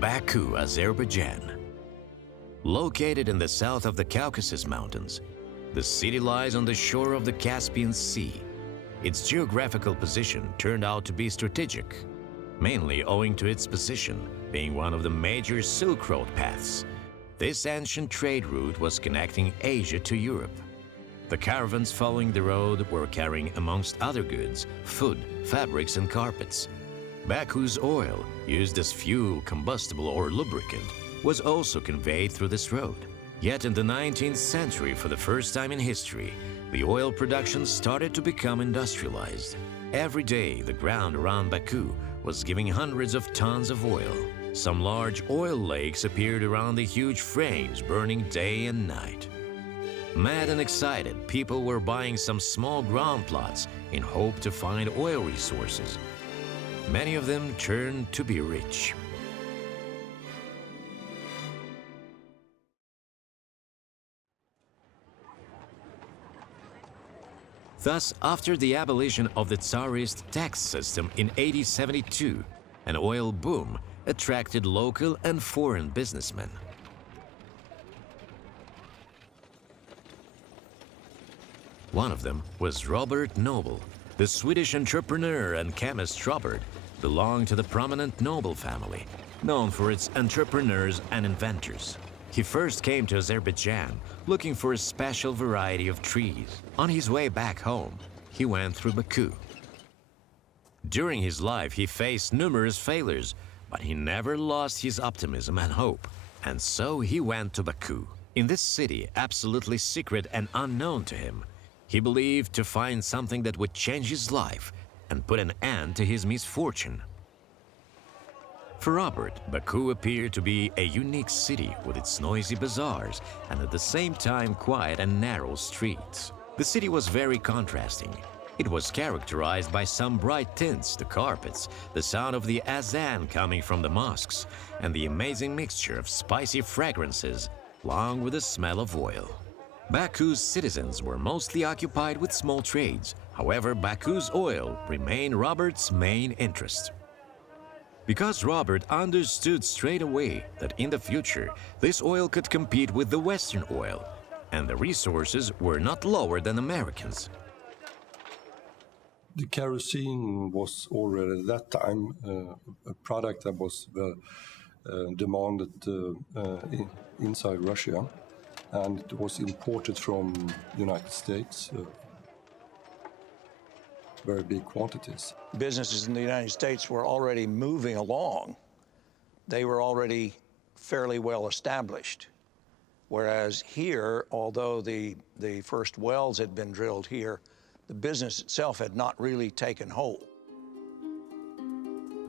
Baku, Azerbaijan. Located in the south of the Caucasus Mountains, the city lies on the shore of the Caspian Sea. Its geographical position turned out to be strategic, mainly owing to its position being one of the major Silk Road paths. This ancient trade route was connecting Asia to Europe. The caravans following the road were carrying, amongst other goods, food, fabrics and carpets. Baku's oil, used as fuel, combustible or lubricant, was also conveyed through this road. Yet in the 19th century, for the first time in history, the oil production started to become industrialized. Every day, the ground around Baku was giving hundreds of tons of oil. Some large oil lakes appeared around the huge frames, burning day and night. Mad and excited, people were buying some small ground plots in hope to find oil resources. Many of them turned to be rich. Thus, after the abolition of the Tsarist tax system in 1872, an oil boom attracted local and foreign businessmen. One of them was Robert Nobel. The Swedish entrepreneur and chemist Robert belonged to the prominent Nobel family, known for its entrepreneurs and inventors. He first came to Azerbaijan looking for a special variety of trees. On his way back home, he went through Baku. During his life, he faced numerous failures, but he never lost his optimism and hope. And so he went to Baku. In this city, absolutely secret and unknown to him, he believed to find something that would change his life and put an end to his misfortune. For Robert, Baku appeared to be a unique city with its noisy bazaars and at the same time quiet and narrow streets. The city was very contrasting. It was characterized by some bright tints, the carpets, the sound of the azan coming from the mosques, and the amazing mixture of spicy fragrances, along with the smell of oil. Baku's citizens were mostly occupied with small trades. However, Baku's oil remained Robert's main interest. Because Robert understood straight away that in the future this oil could compete with the Western oil, and the resources were not lower than Americans. The kerosene was already at that time a product that was demanded inside Russia, and it was imported from the United States, very big quantities. Businesses in the United States were already moving along. They were already fairly well established. Whereas here, although the first wells had been drilled here, the business itself had not really taken hold.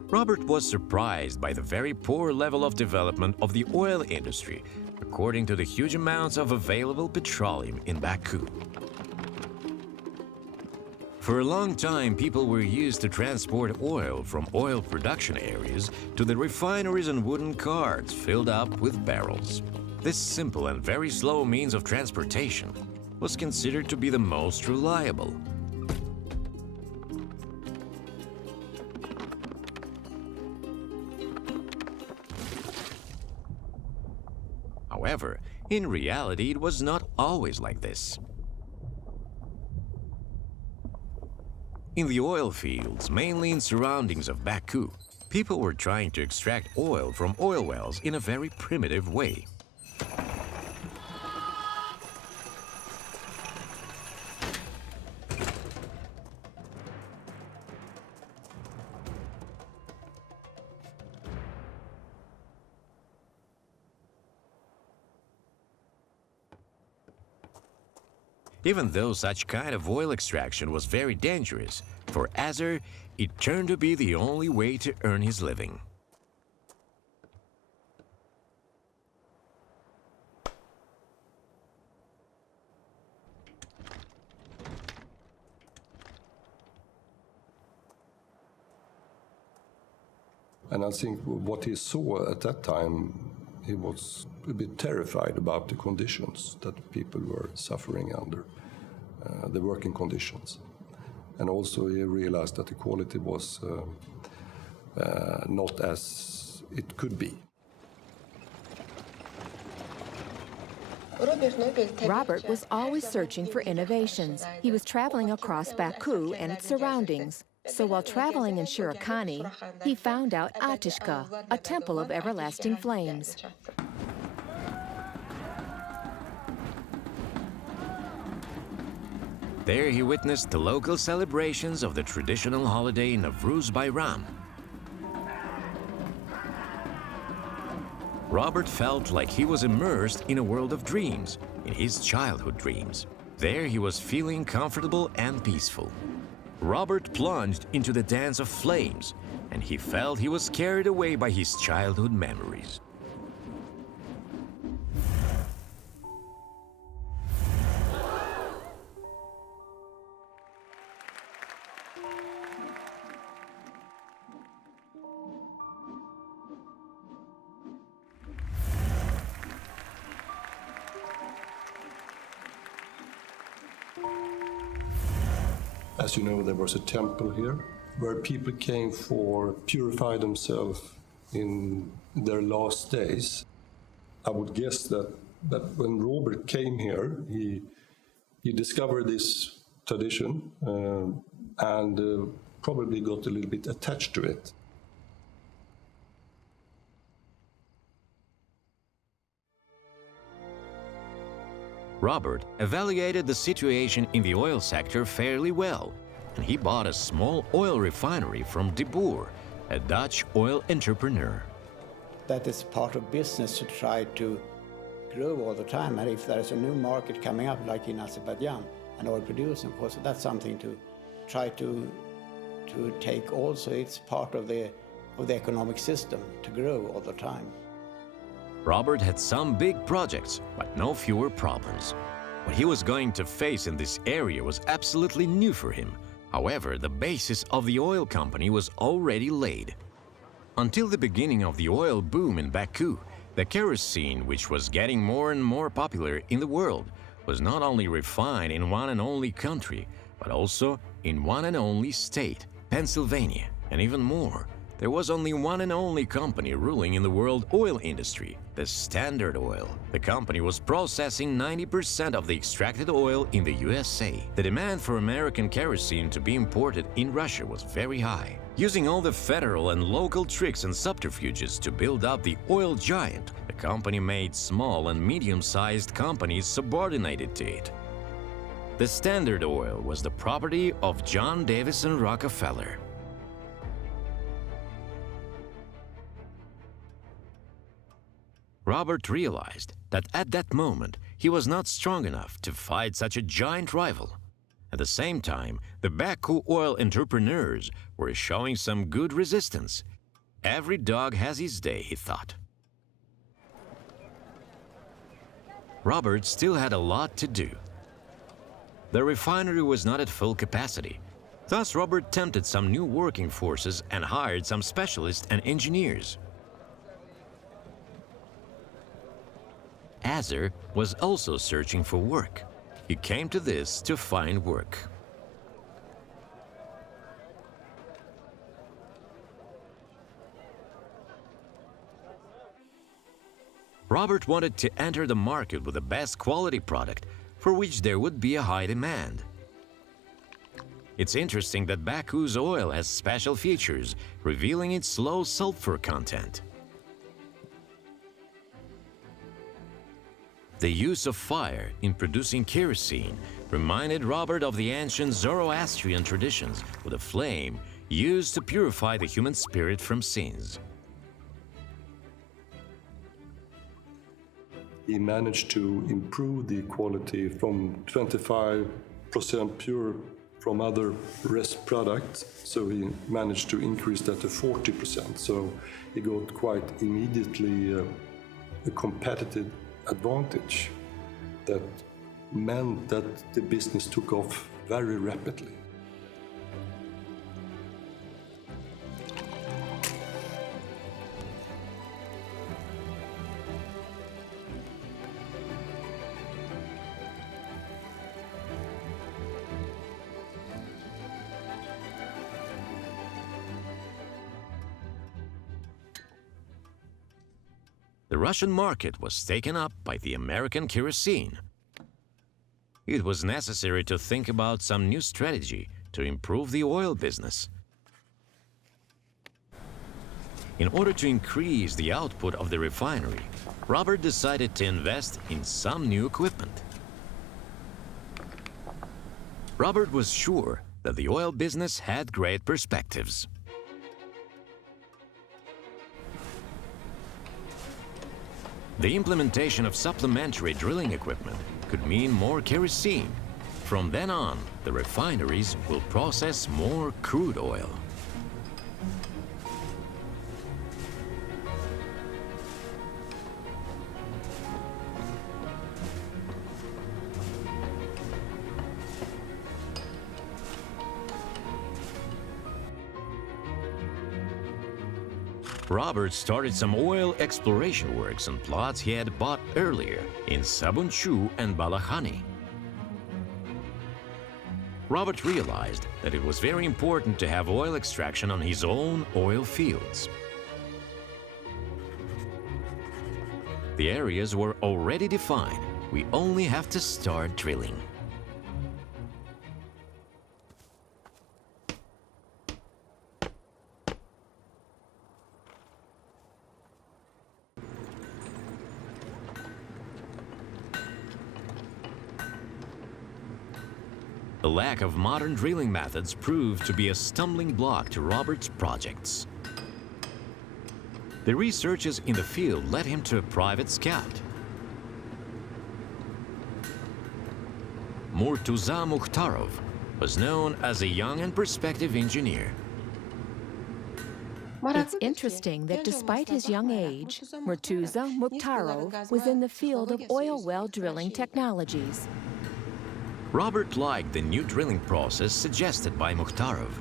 Robert was surprised by the very poor level of development of the oil industry, according to the huge amounts of available petroleum in Baku. For a long time, people were used to transport oil from oil production areas to the refineries on wooden carts filled up with barrels. This simple and very slow means of transportation was considered to be the most reliable. However, in reality, it was not always like this. In the oil fields, mainly in surroundings of Baku, people were trying to extract oil from oil wells in a very primitive way. Even though such kind of oil extraction was very dangerous, for Azer, it turned to be the only way to earn his living. And I think what he saw at that time, he was a bit terrified about the conditions that people were suffering under, the working conditions. And also he realized that the quality was not as it could be. Robert was always searching for innovations. He was traveling across Baku and its surroundings. So while traveling in Shirokani, he found out Atishka, a temple of everlasting flames. There he witnessed the local celebrations of the traditional holiday Nowruz Bayram. Robert felt like he was immersed in a world of dreams, in his childhood dreams. There he was feeling comfortable and peaceful. Robert plunged into the dance of flames, and he felt he was carried away by his childhood memories. As you know, there was a temple here where people came for purify themselves in their last days. I would guess that when Robert came here, he discovered this tradition and probably got a little bit attached to it. Robert evaluated the situation in the oil sector fairly well, and he bought a small oil refinery from De Boer, a Dutch oil entrepreneur. That is part of business to try to grow all the time, and if there is a new market coming up, like in Azerbaijan, and oil producing, of course, that's something to try to take also. It's part of the economic system to grow all the time. Robert had some big projects, but no fewer problems. What he was going to face in this area was absolutely new for him. However, the basis of the oil company was already laid. Until the beginning of the oil boom in Baku, the kerosene, which was getting more and more popular in the world, was not only refined in one and only country, but also in one and only state, Pennsylvania, and even more. There was only one and only company ruling in the world oil industry, the Standard Oil. The company was processing 90% of the extracted oil in the USA. The demand for American kerosene to be imported in Russia was very high. Using all the federal and local tricks and subterfuges to build up the oil giant, the company made small and medium-sized companies subordinated to it. The Standard Oil was the property of John Davison Rockefeller. Robert realized that at that moment he was not strong enough to fight such a giant rival. At the same time, the Baku oil entrepreneurs were showing some good resistance. Every dog has his day, he thought. Robert still had a lot to do. The refinery was not at full capacity. Thus, Robert tempted some new working forces and hired some specialists and engineers. Azer was also searching for work. He came to this to find work. Robert wanted to enter the market with the best quality product, for which there would be a high demand. It's interesting that Baku's oil has special features, revealing its low sulfur content. The use of fire in producing kerosene reminded Robert of the ancient Zoroastrian traditions, with a flame used to purify the human spirit from sins. He managed to improve the quality from 25% pure from other rest products, so he managed to increase that to 40%. So he got quite immediately a competitive advantage that meant that the business took off very rapidly. the Russian market was taken up by the American kerosene. It was necessary to think about some new strategy to improve the oil business. In order to increase the output of the refinery, Robert decided to invest in some new equipment. Robert was sure that the oil business had great perspectives. The implementation of supplementary drilling equipment could mean more kerosene. From then on, the refineries will process more crude oil. Robert started some oil exploration works on plots he had bought earlier in Sabunchu and Balakhani. Robert realized that it was very important to have oil extraction on his own oil fields. The areas were already defined. We only have to start drilling. The lack of modern drilling methods proved to be a stumbling block to Robert's projects. The researches in the field led him to a private scout. Murtuza Mukhtarov was known as a young and perspective engineer. It's interesting that despite his young age, Murtuza Mukhtarov was in the field of oil well drilling technologies. Robert liked the new drilling process suggested by Mukhtarov.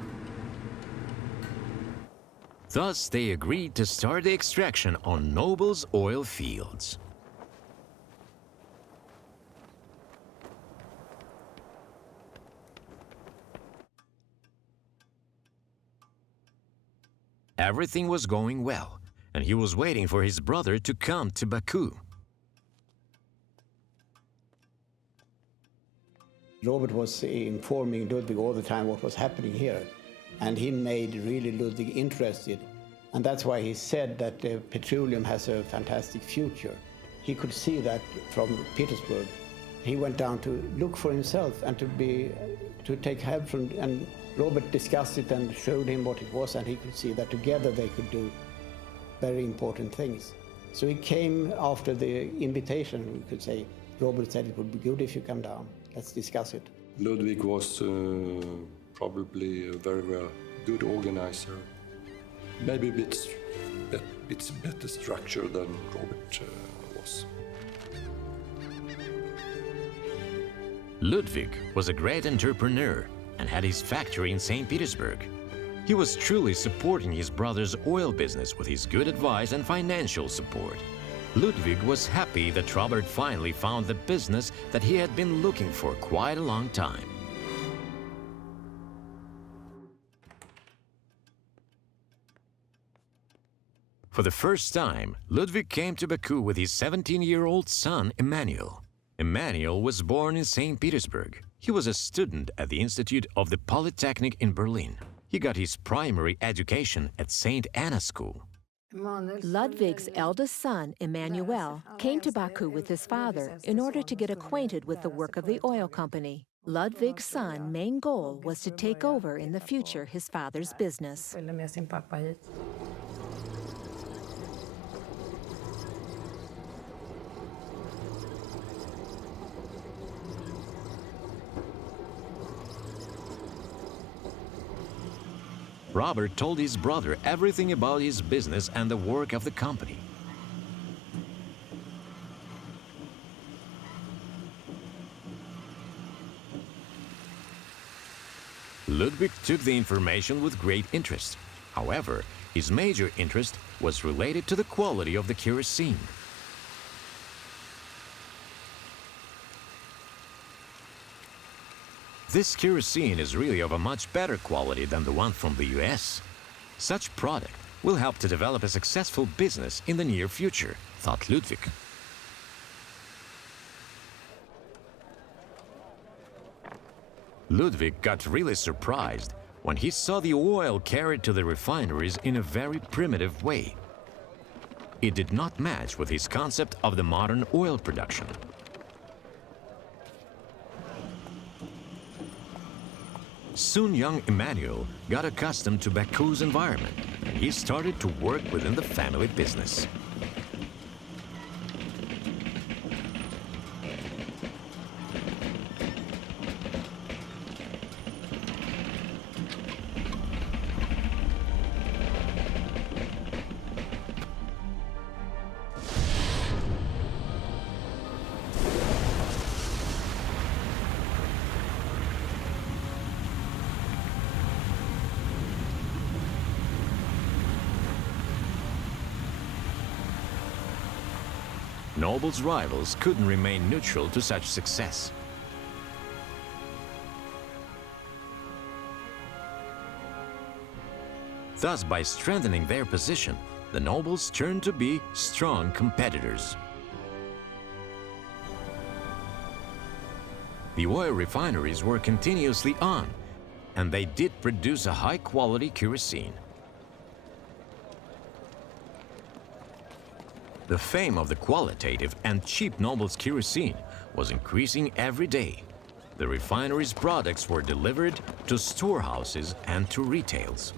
Thus, they agreed to start the extraction on Nobel's oil fields. Everything was going well, and he was waiting for his brother to come to Baku. Robert was informing Ludwig all the time what was happening here, and he made really Ludwig interested. And that's why he said that petroleum has a fantastic future. He could see that from Petersburg. He went down to look for himself and to take help from, and Robert discussed it and showed him what it was, and he could see that together they could do very important things. So he came after the invitation, we could say. Robert said it would be good if you come down. Let's discuss it. Ludwig was probably a very, very good organizer. Maybe a bit better structure than Robert was. Ludwig was a great entrepreneur and had his factory in St. Petersburg. He was truly supporting his brother's oil business with his good advice and financial support. Ludwig was happy that Robert finally found the business that he had been looking for quite a long time. For the first time, Ludwig came to Baku with his 17-year-old son, Emanuel. Emanuel was born in St. Petersburg. He was a student at the Institute of the Polytechnic in Berlin. He got his primary education at St. Anna School. Ludwig's eldest son, Emanuel, came to Baku with his father in order to get acquainted with the work of the oil company. Ludwig's son's main goal was to take over in the future his father's business. Robert told his brother everything about his business and the work of the company. Ludwig took the information with great interest. However, his major interest was related to the quality of the kerosene. This kerosene is really of a much better quality than the one from the US. Such product will help to develop a successful business in the near future, thought Ludwig. Ludwig got really surprised when he saw the oil carried to the refineries in a very primitive way. It did not match with his concept of the modern oil production. Soon young Emmanuel got accustomed to Baku's environment, and he started to work within the family business. Nobel's rivals couldn't remain neutral to such success. Thus, by strengthening their position, the Nobels turned to be strong competitors. The oil refineries were continuously on, and they did produce a high-quality kerosene. The fame of the qualitative and cheap Nobel's kerosene was increasing every day. The refineries' products were delivered to storehouses and to retails.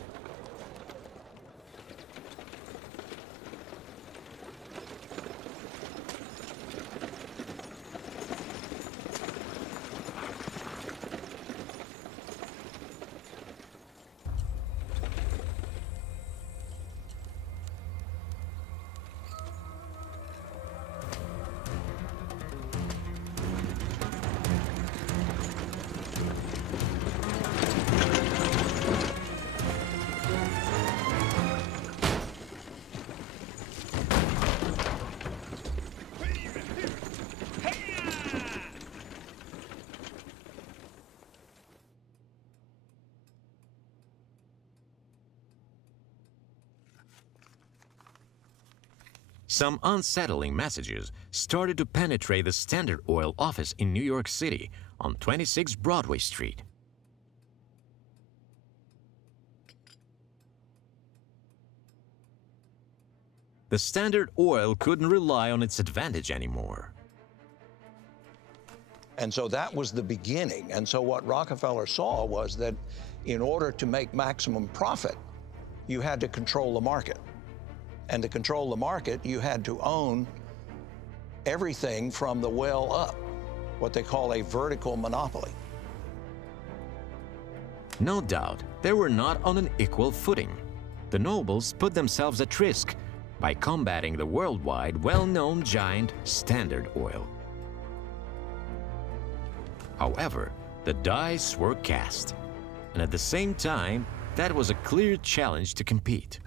Some unsettling messages started to penetrate the Standard Oil office in New York City on 26 Broadway Street. The Standard Oil couldn't rely on its advantage anymore. And so that was the beginning. And so what Rockefeller saw was that in order to make maximum profit, you had to control the market. And to control the market, you had to own everything from the well up, what they call a vertical monopoly. No doubt, they were not on an equal footing. The Nobels put themselves at risk by combating the worldwide well-known giant Standard Oil. However, the dice were cast, and at the same time, that was a clear challenge to compete.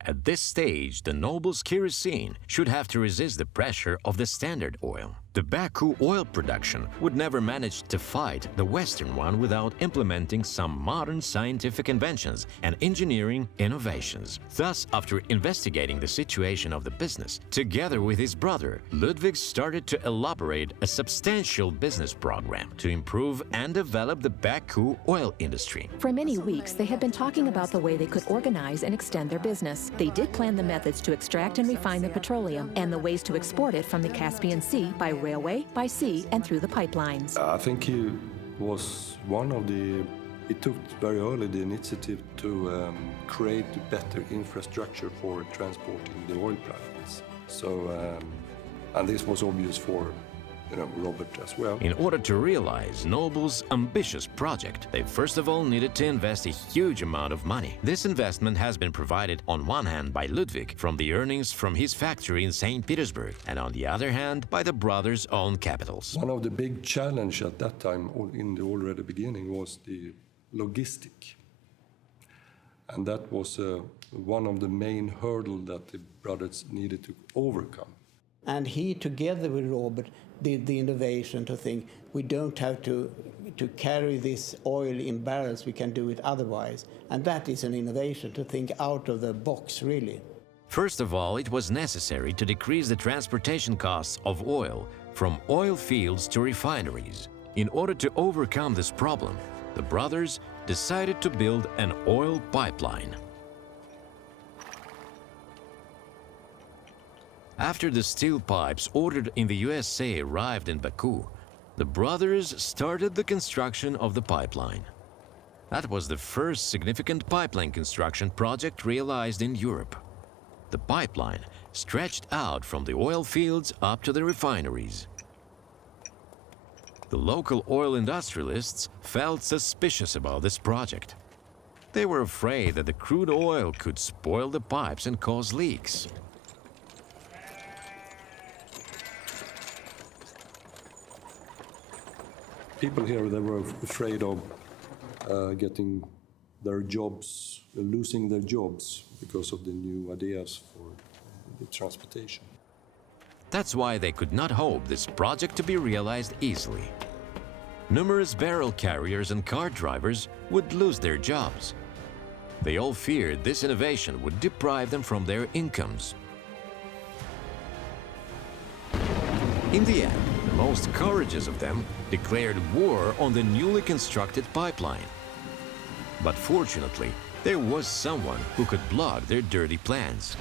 At this stage, the Nobel's kerosene should have to resist the pressure of the Standard Oil. The Baku oil production would never manage to fight the Western one without implementing some modern scientific inventions and engineering innovations. Thus, after investigating the situation of the business, together with his brother, Ludwig started to elaborate a substantial business program to improve and develop the Baku oil industry. For many weeks, they had been talking about the way they could organize and extend their business. They did plan the methods to extract and refine the petroleum and the ways to export it from the Caspian Sea by railway, by sea, and through the pipelines. I think he was one of the... He took very early the initiative to create better infrastructure for transporting the oil products. So, and this was obvious for Robert as well. In order to realize Nobel's ambitious project, they first of all needed to invest a huge amount of money. This investment has been provided on one hand by Ludwig from the earnings from his factory in St. Petersburg, and on the other hand by the brothers' own capitals. One of the big challenges at that time, in the already beginning, was the logistic. And that was one of the main hurdles that the brothers needed to overcome. And he, together with Robert, did the innovation to think we don't have to carry this oil in barrels, we can do it otherwise. And that is an innovation, to think out of the box, really. First of all, it was necessary to decrease the transportation costs of oil from oil fields to refineries. In order to overcome this problem, the brothers decided to build an oil pipeline. After the steel pipes ordered in the USA arrived in Baku, the brothers started the construction of the pipeline. That was the first significant pipeline construction project realized in Europe. The pipeline stretched out from the oil fields up to the refineries. The local oil industrialists felt suspicious about this project. They were afraid that the crude oil could spoil the pipes and cause leaks. People here, they were afraid of getting their jobs, losing their jobs because of the new ideas for the transportation. That's why they could not hope this project to be realized easily. Numerous barrel carriers and car drivers would lose their jobs. They all feared this innovation would deprive them from their incomes. In the end, the most courageous of them declared war on the newly constructed pipeline. But fortunately, there was someone who could block their dirty plans.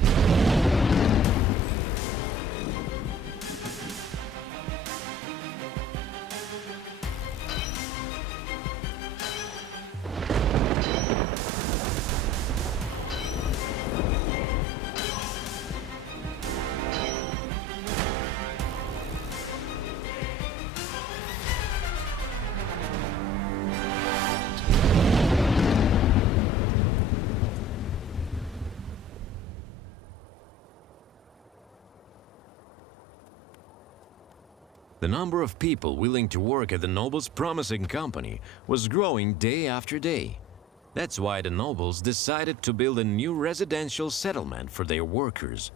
The number of people willing to work at the Nobel's promising company was growing day after day. That's why the Nobels decided to build a new residential settlement for their workers.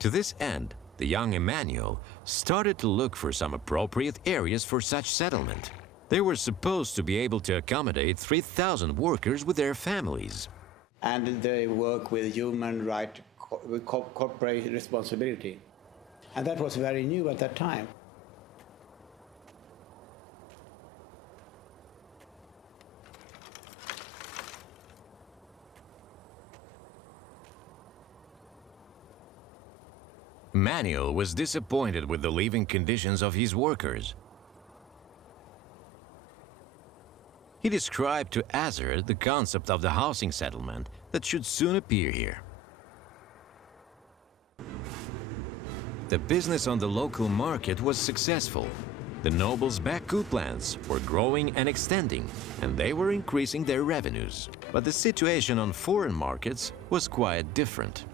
To this end, the young Emmanuel started to look for some appropriate areas for such settlement. They were supposed to be able to accommodate 3,000 workers with their families. And they work with human right, with corporate responsibility. And that was very new at that time. Manuel was disappointed with the living conditions of his workers. He described to Azer the concept of the housing settlement that should soon appear here. The business on the local market was successful. The Nobel's Baku plants were growing and extending, and they were increasing their revenues. But the situation on foreign markets was quite different.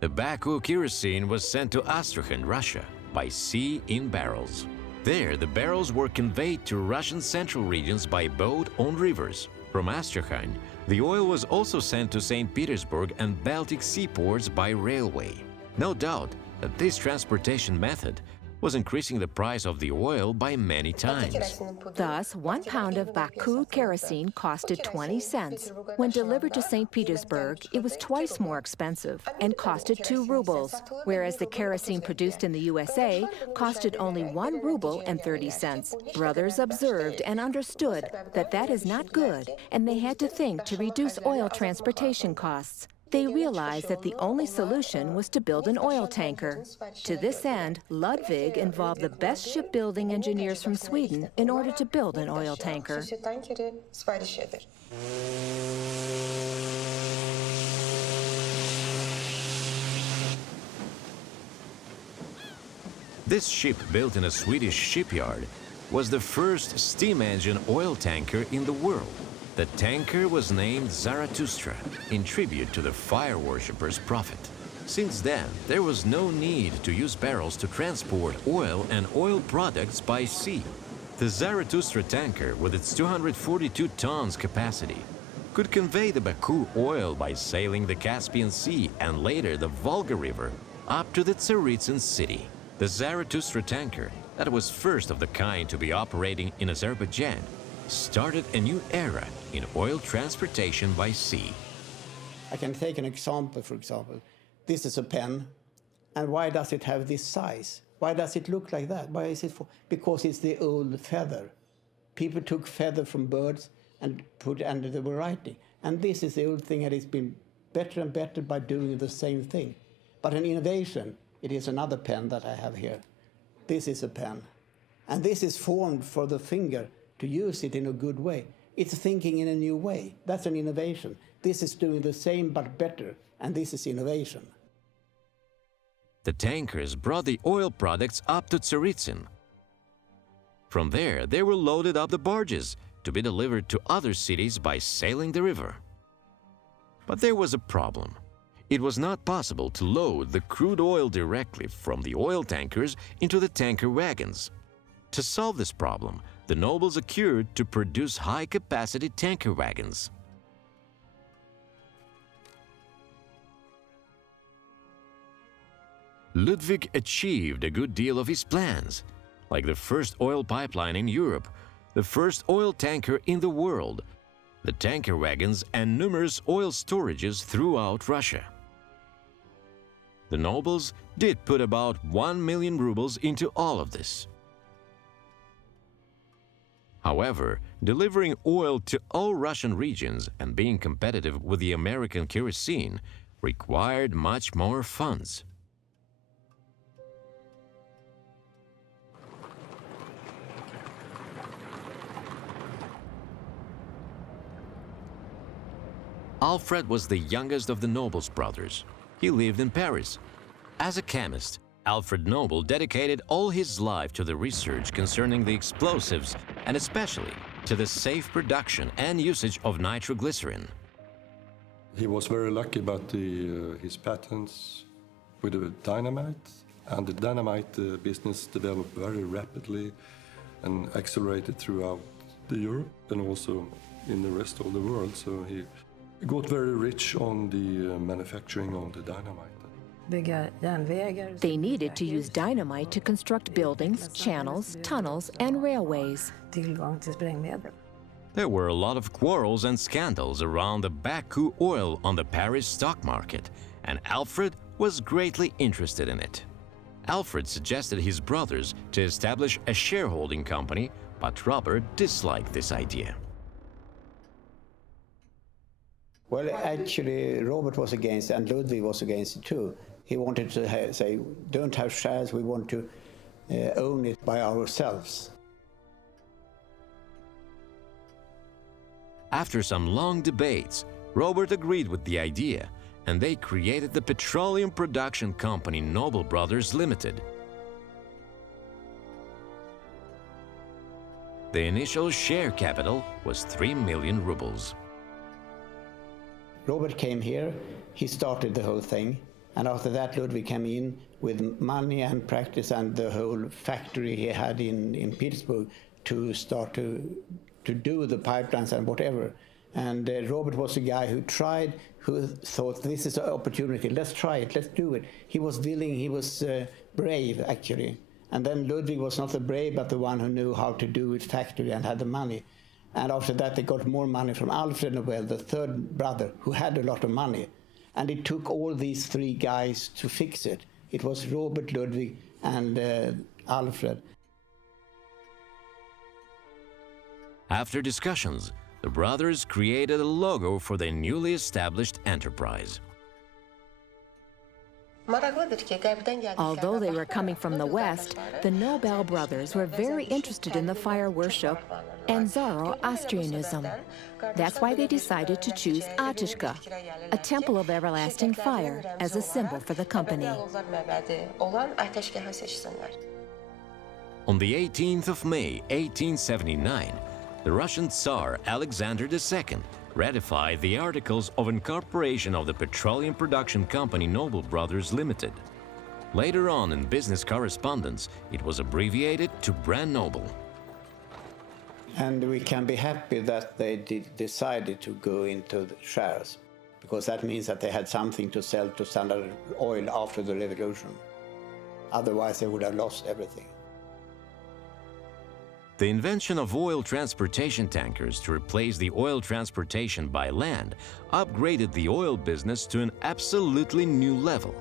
The Baku kerosene was sent to Azerbaijan, Russia, by sea in barrels. There, the barrels were conveyed to Russian central regions by boat on rivers. From Azerbaijan, the oil was also sent to St. Petersburg and Baltic seaports by railway. No doubt that this transportation method was increasing the price of the oil by many times. Thus, 1 pound of Baku kerosene costed 20 cents. When delivered to St. Petersburg, it was twice more expensive and costed 2 rubles, whereas the kerosene produced in the USA costed only 1 ruble and 30 cents. Brothers observed and understood that that is not good, and they had to think to reduce oil transportation costs. They realized that the only solution was to build an oil tanker. To this end, Ludvig involved the best shipbuilding engineers from Sweden in order to build an oil tanker. This ship, built in a Swedish shipyard, was the first steam engine oil tanker in the world. The tanker was named Zarathustra, in tribute to the fire worshippers' prophet. Since then, there was no need to use barrels to transport oil and oil products by sea. The Zarathustra tanker, with its 242 tons capacity, could convey the Baku oil by sailing the Caspian Sea and later the Volga River up to the Tsaritsyn city. The Zarathustra tanker, that was first of the kind to be operating in Azerbaijan, started a new era in oil transportation by sea. I can take an example, for example. This is a pen, and why does it have this size? Why does it look like that? Why is it for? Because it's the old feather. People took feather from birds and put it under the writing. And this is the old thing, and it's been better and better by doing the same thing. But an innovation, it is another pen that I have here. This is a pen. And this is formed for the finger to use it in a good way. It's thinking in a new way. That's an innovation. This is doing the same but better, and this is innovation. The tankers brought the oil products up to Tsaritsyn. From there, they were loaded up the barges to be delivered to other cities by sailing the river. But there was a problem. It was not possible to load the crude oil directly from the oil tankers into the tanker wagons. To solve this problem, the nobles occurred to produce high-capacity tanker wagons. Ludwig achieved a good deal of his plans, like the first oil pipeline in Europe, the first oil tanker in the world, the tanker wagons, and numerous oil storages throughout Russia. The nobles did put about 1 million rubles into all of this. However, delivering oil to all Russian regions and being competitive with the American kerosene required much more funds. Alfred was the youngest of the Nobel brothers. He lived in Paris. As a chemist, Alfred Nobel dedicated all his life to the research concerning the explosives and especially to the safe production and usage of nitroglycerin. He was very lucky about his patents with the dynamite, and the dynamite business developed very rapidly and accelerated throughout Europe and also in the rest of the world. So he got very rich on the manufacturing of the dynamite. They needed to use dynamite to construct buildings, channels, tunnels, and railways. There were a lot of quarrels and scandals around the Baku oil on the Paris stock market, and Alfred was greatly interested in it. Alfred suggested his brothers to establish a shareholding company, but Robert disliked this idea. Well, actually, Robert was against it, and Ludwig was against it too. He wanted to say, don't have shares, we want to own it by ourselves. After some long debates, Robert agreed with the idea, and they created the petroleum production company Nobel Brothers Limited. The initial share capital was 3 million rubles. Robert came here, he started the whole thing, and after that Ludwig came in with money and practice and the whole factory he had in Petersburg to start to do the pipelines and whatever. And Robert was a guy who tried, who thought, this is an opportunity, let's try it, let's do it. He was willing, he was brave actually. And then Ludwig was not the brave, but the one who knew how to do it factory and had the money. And after that they got more money from Alfred Nobel, the third brother, who had a lot of money. And it took all these three guys to fix it. It was Robert, Ludwig, and Alfred. After discussions, the brothers created a logo for their newly established enterprise. Although they were coming from the West, the Nobel brothers were very interested in the fire worship and Zoroastrianism. That's why they decided to choose Atishka, a temple of everlasting fire, as a symbol for the company. On the 18th of May, 1879, the Russian Tsar Alexander II ratified the Articles of Incorporation of the Petroleum Production Company Nobel Brothers Limited. Later on in business correspondence, it was abbreviated to Branobel. And we can be happy that they decided to go into the shares, because that means that they had something to sell to Standard Oil after the revolution. Otherwise, they would have lost everything. The invention of oil transportation tankers to replace the oil transportation by land upgraded the oil business to an absolutely new level.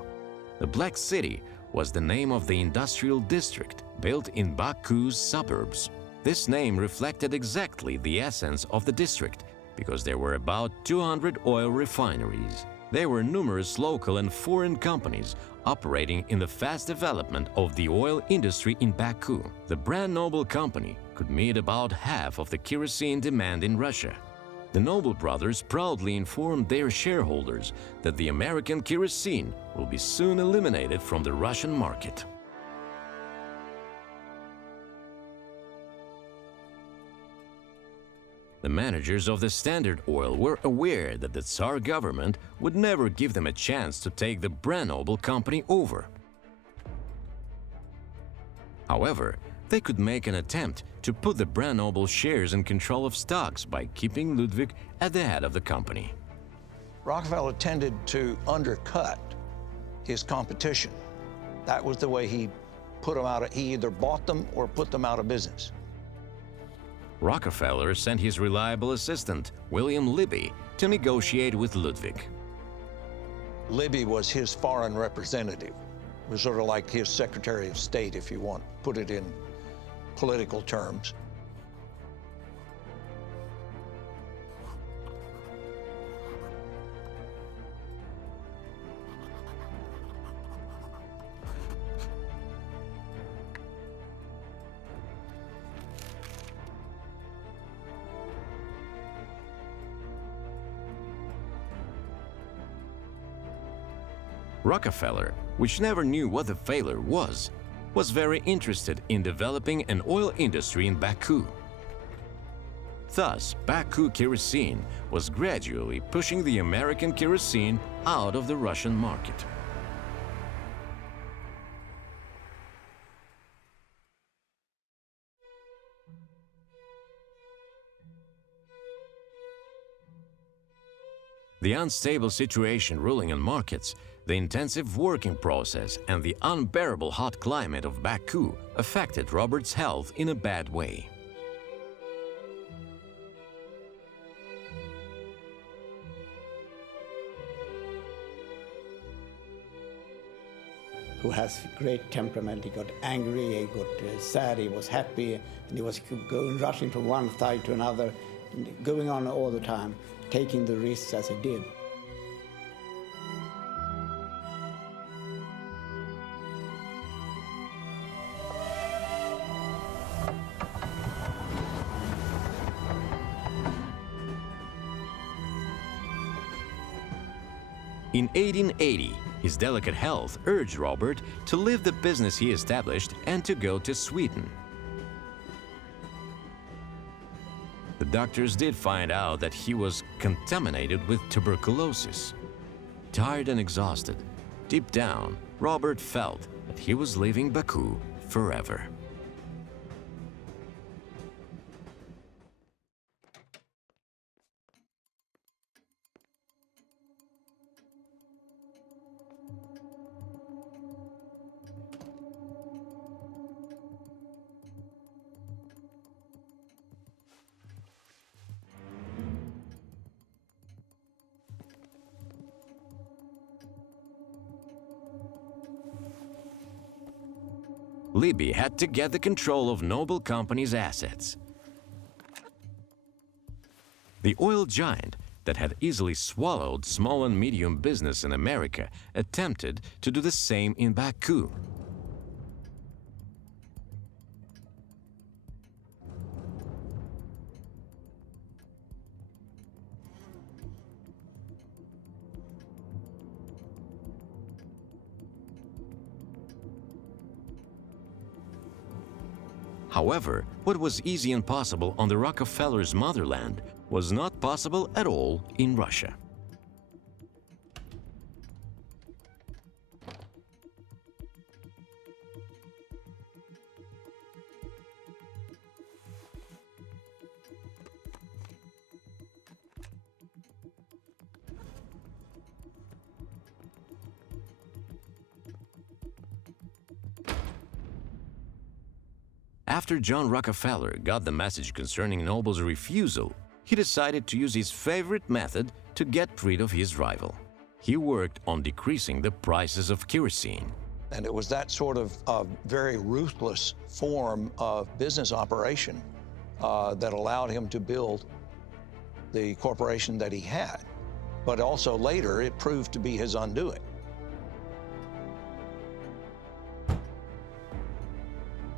The Black City was the name of the industrial district built in Baku's suburbs. This name reflected exactly the essence of the district because there were about 200 oil refineries. There were numerous local and foreign companies operating in the fast development of the oil industry in Baku. The Branobel company could meet about half of the kerosene demand in Russia. The Nobel brothers proudly informed their shareholders that the American kerosene will be soon eliminated from the Russian market. The managers of the Standard Oil were aware that the Tsar government would never give them a chance to take the Branobel company over. However, they could make an attempt to put the Branobel shares in control of stocks by keeping Ludwig at the head of the company. Rockefeller tended to undercut his competition. That was the way he put them out. He either bought them or put them out of business. Rockefeller sent his reliable assistant, William Libby, to negotiate with Ludwig. Libby was his foreign representative. It was sort of like his Secretary of State, if you want, put it in political terms. Rockefeller, which never knew what the failure was very interested in developing an oil industry in Baku. Thus, Baku kerosene was gradually pushing the American kerosene out of the Russian market. The unstable situation ruling in markets, the intensive working process, and the unbearable hot climate of Baku affected Robert's health in a bad way. Who has great temperament. He got angry, he got sad, he was happy, and he was going rushing from one side to another, going on all the time, taking the risks as he did. In 1880, his delicate health urged Robert to leave the business he established and to go to Sweden. The doctors did find out that he was contaminated with tuberculosis. Tired and exhausted, deep down, Robert felt that he was leaving Baku forever. Libby had to get the control of Nobel Company's assets. The oil giant that had easily swallowed small and medium business in America attempted to do the same in Baku. However, what was easy and possible on the Rockefellers' motherland was not possible at all in Russia. After John Rockefeller got the message concerning Nobel's refusal, he decided to use his favorite method to get rid of his rival. He worked on decreasing the prices of kerosene. And it was that sort of very ruthless form of business operation that allowed him to build the corporation that he had. But also later, it proved to be his undoing.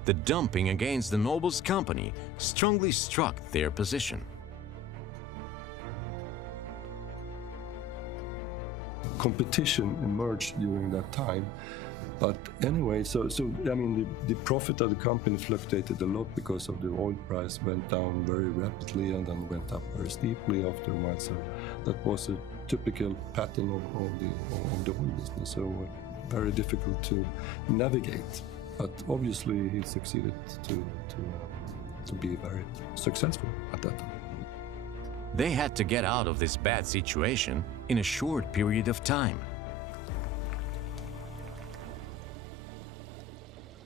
The dumping against the Nobel's company strongly struck their position. Competition emerged during that time. But anyway, so I mean, the profit of the company fluctuated a lot because of the oil price went down very rapidly and then went up very steeply afterwards. So that was a typical pattern of the oil business. So very difficult to navigate. But obviously, he succeeded to be very successful at that time. They had to get out of this bad situation in a short period of time.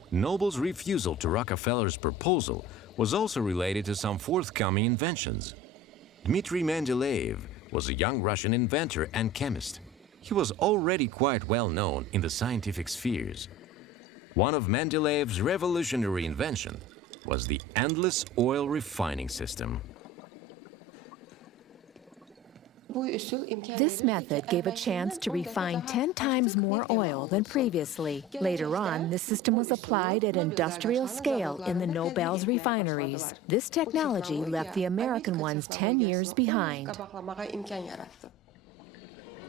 Nobel's refusal to Rockefeller's proposal was also related to some forthcoming inventions. Dmitry Mendeleev was a young Russian inventor and chemist. He was already quite well known in the scientific spheres. One of Mendeleev's revolutionary inventions was the endless oil refining system. This method gave a chance to refine 10 times more oil than previously. Later on, this system was applied at industrial scale in the Nobel's refineries. This technology left the American ones 10 years behind.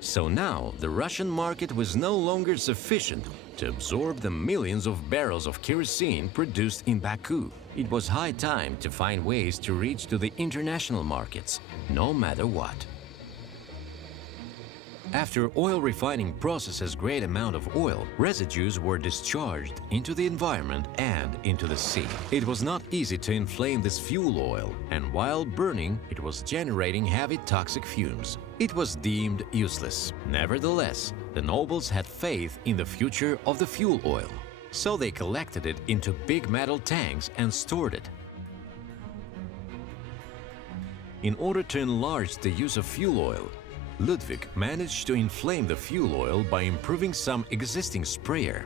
So now, the Russian market was no longer sufficient to absorb the millions of barrels of kerosene produced in Baku. It was high time to find ways to reach to the international markets, no matter what. After oil refining processes great amount of oil, residues were discharged into the environment and into the sea. It was not easy to inflame this fuel oil, and while burning, it was generating heavy toxic fumes. It was deemed useless. Nevertheless, the Nobels had faith in the future of the fuel oil, so they collected it into big metal tanks and stored it. In order to enlarge the use of fuel oil, Ludvig managed to inflame the fuel oil by improving some existing sprayer.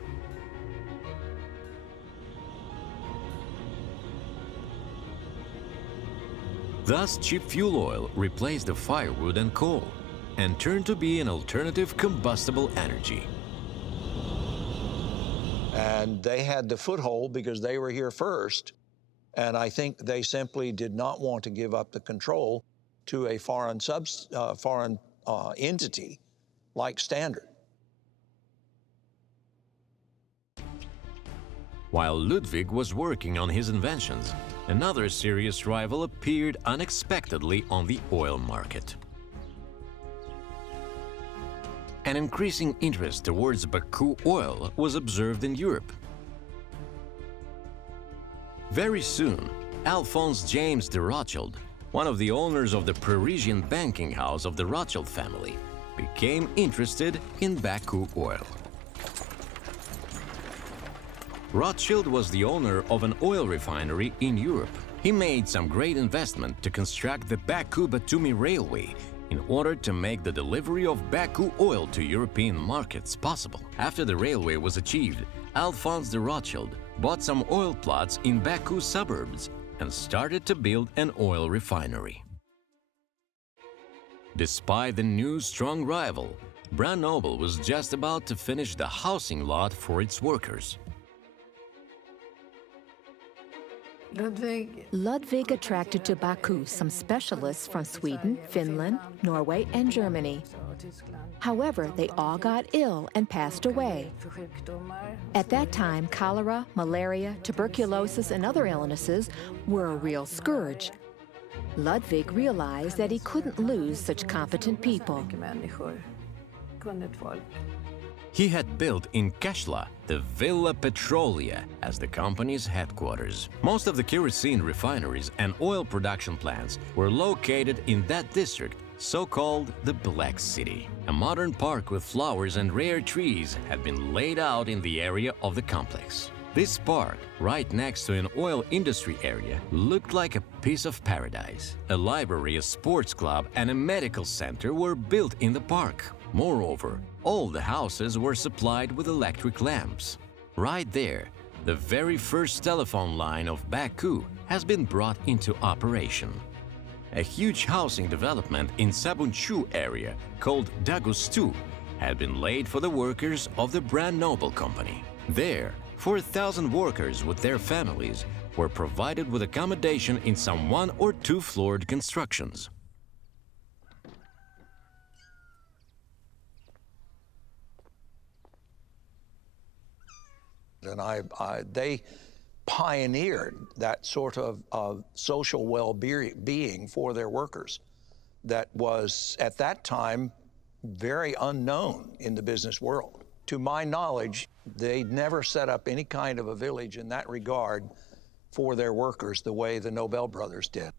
Thus, cheap fuel oil replaced the firewood and coal and turned to be an alternative combustible energy. And they had the foothold because they were here first. And I think they simply did not want to give up the control to a foreign entity like Standard. While Ludwig was working on his inventions, another serious rival appeared unexpectedly on the oil market. An increasing interest towards Baku oil was observed in Europe. Very soon, Alphonse James de Rothschild, one of the owners of the Parisian banking house of the Rothschild family, became interested in Baku oil. Rothschild was the owner of an oil refinery in Europe. He made some great investment to construct the Baku-Batumi railway in order to make the delivery of Baku oil to European markets possible. After the railway was achieved, Alphonse de Rothschild bought some oil plots in Baku suburbs and started to build an oil refinery. Despite the new strong rival, Branobel was just about to finish the housing lot for its workers. Ludwig attracted to Baku some specialists from Sweden, Finland, Norway, and Germany. However, they all got ill and passed away. At that time, cholera, malaria, tuberculosis, and other illnesses were a real scourge. Ludwig realized that he couldn't lose such competent people. He had built in Kashla the Villa Petrolia as the company's headquarters. Most of the kerosene refineries and oil production plants were located in that district, so-called the Black City. A modern park with flowers and rare trees had been laid out in the area of the complex. This park, right next to an oil industry area, looked like a piece of paradise. A library, a sports club, and a medical center were built in the park. Moreover, all the houses were supplied with electric lamps. Right there, the very first telephone line of Baku has been brought into operation. A huge housing development in Sabuncu area called Dagustu had been laid for the workers of the Branobel company. There, 4,000 workers with their families were provided with accommodation in some 1- or 2-floored constructions. And they pioneered that sort of social well-being for their workers that was, at that time, very unknown in the business world. To my knowledge, they never set up any kind of a village in that regard for their workers the way the Nobel brothers did.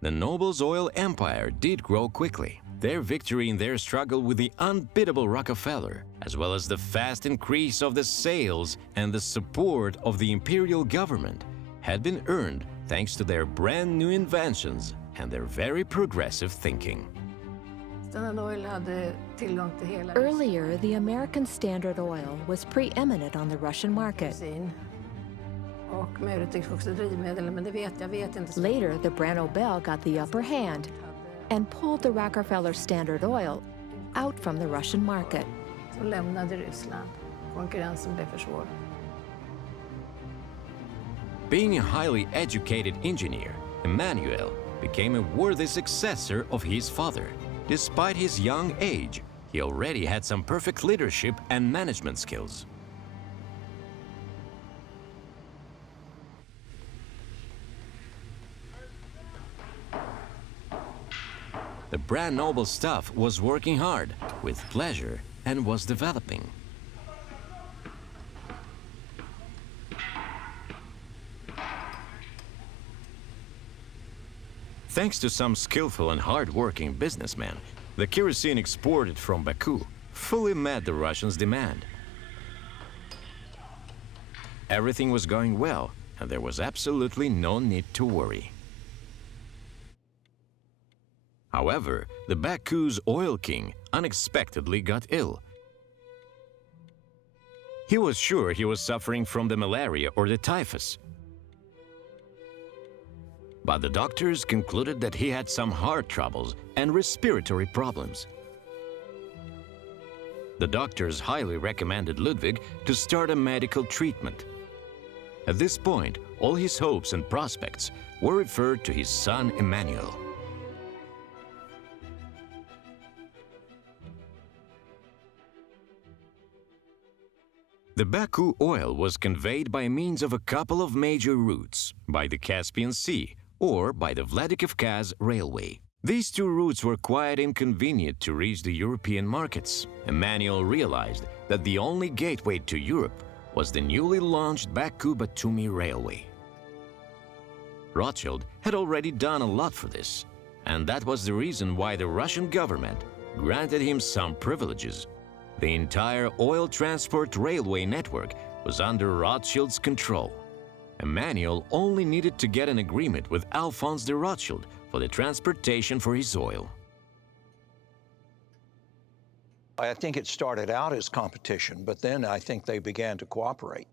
The Nobel's oil empire did grow quickly. Their victory in their struggle with the unbeatable Rockefeller, as well as the fast increase of the sales and the support of the imperial government, had been earned thanks to their brand new inventions and their very progressive thinking. Earlier, the American Standard Oil was preeminent on the Russian market. Later, the Branobel got the upper hand and pulled the Rockefeller Standard Oil out from the Russian market. Being a highly educated engineer, Emmanuel became a worthy successor of his father. Despite his young age, he already had some perfect leadership and management skills. The Branobel staff was working hard, with pleasure, and was developing. Thanks to some skillful and hard-working businessmen, the kerosene exported from Baku fully met the Russians' demand. Everything was going well, and there was absolutely no need to worry. However, the Baku's oil king unexpectedly got ill. He was sure he was suffering from the malaria or the typhus. But the doctors concluded that he had some heart troubles and respiratory problems. The doctors highly recommended Ludvig to start a medical treatment. At this point, all his hopes and prospects were referred to his son Emmanuel. The Baku oil was conveyed by means of a couple of major routes, by the Caspian Sea or by the Vladikavkaz Railway. These two routes were quite inconvenient to reach the European markets. Emmanuel realized that the only gateway to Europe was the newly launched Baku-Batumi Railway. Rothschild had already done a lot for this, and that was the reason why the Russian government granted him some privileges. The entire oil transport railway network was under Rothschild's control. Emmanuel only needed to get an agreement with Alphonse de Rothschild for the transportation for his oil. I think it started out as competition, but then I think they began to cooperate.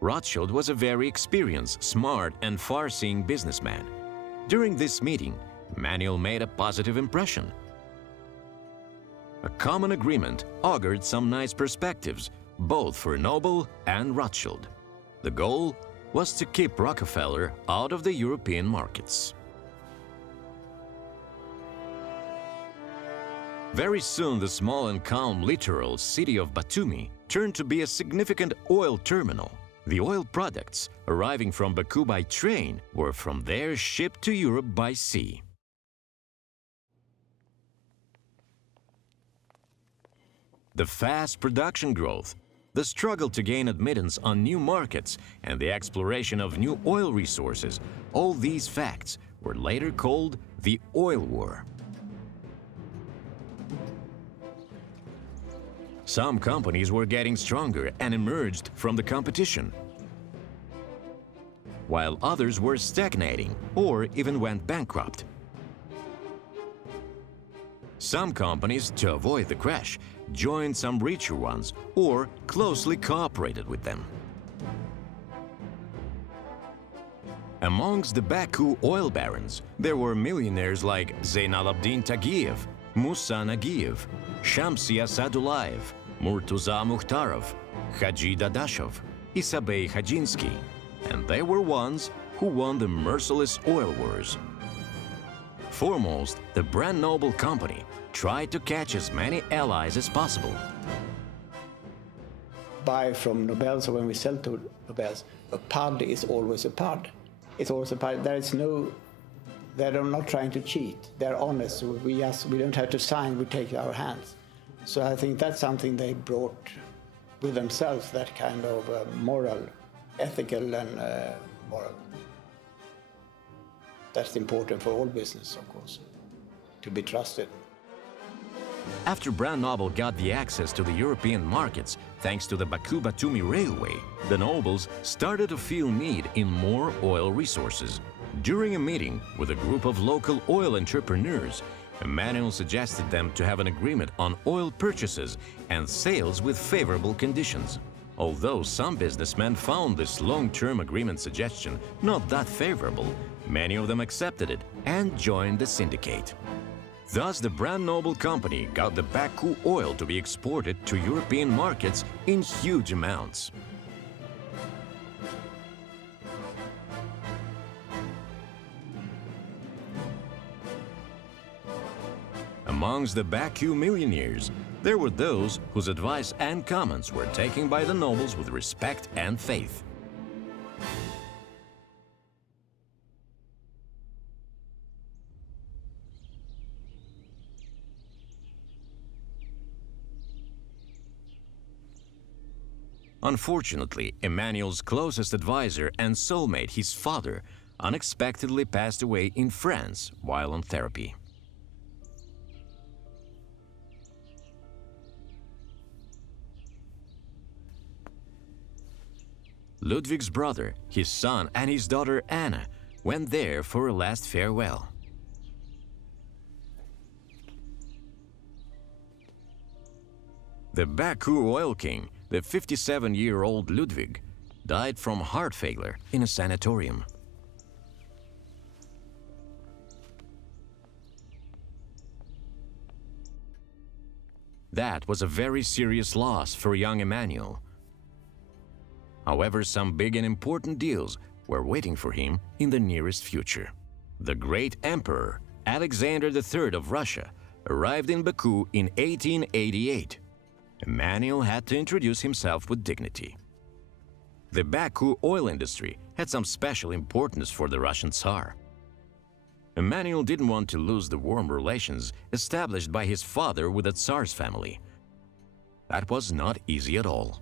Rothschild was a very experienced, smart, and far-seeing businessman. During this meeting, Emmanuel made a positive impression. A common agreement augured some nice perspectives, both for Nobel and Rothschild. The goal was to keep Rockefeller out of the European markets. Very soon, the small and calm littoral city of Batumi turned to be a significant oil terminal. The oil products arriving from Baku by train were from there shipped to Europe by sea. The fast production growth The struggle to gain admittance on new markets and the exploration of new oil resources, all these facts were later called the Oil War. Some companies were getting stronger and emerged from the competition, while others were stagnating or even went bankrupt. Some companies, to avoid the crash, joined some richer ones or closely cooperated with them. Amongst the Baku oil barons, there were millionaires like Zeynalabdin Tagiev, Musa Nagiev, Shamsi Asadullayev, Murtuza Mukhtarov, Haji Dadashov, Isabey Hajinsky, and they were ones who won the merciless oil wars. Foremost, the Branobel company tried to catch as many allies as possible. Buy from Nobels, or when we sell to Nobels, a pud is always a pud. It's always a pud. They're not trying to cheat. They're honest. So we don't have to sign, we take our hands. So I think that's something they brought with themselves, that kind of moral, ethical and moral. That's important for all business, of course, to be trusted. After Branobel got the access to the European markets thanks to the Baku-Batumi Railway, the nobles started to feel need in more oil resources. During a meeting with a group of local oil entrepreneurs, Emanuel suggested them to have an agreement on oil purchases and sales with favorable conditions. Although some businessmen found this long-term agreement suggestion not that favorable, many of them accepted it and joined the syndicate. Thus, the Branobel company got the Baku oil to be exported to European markets in huge amounts. Amongst the Baku millionaires, there were those whose advice and comments were taken by the nobles with respect and faith. Unfortunately, Emanuel's closest advisor and soulmate, his father, unexpectedly passed away in France while on therapy. Ludvig's brother, his son, and his daughter Anna went there for a last farewell. The Baku oil king, the 57-year-old Ludvig, died from heart failure in a sanatorium. That was a very serious loss for young Emanuel. However, some big and important deals were waiting for him in the nearest future. The great emperor, Alexander III of Russia, arrived in Baku in 1888. Emanuel had to introduce himself with dignity. The Baku oil industry had some special importance for the Russian Tsar. Emanuel didn't want to lose the warm relations established by his father with the Tsar's family. That was not easy at all.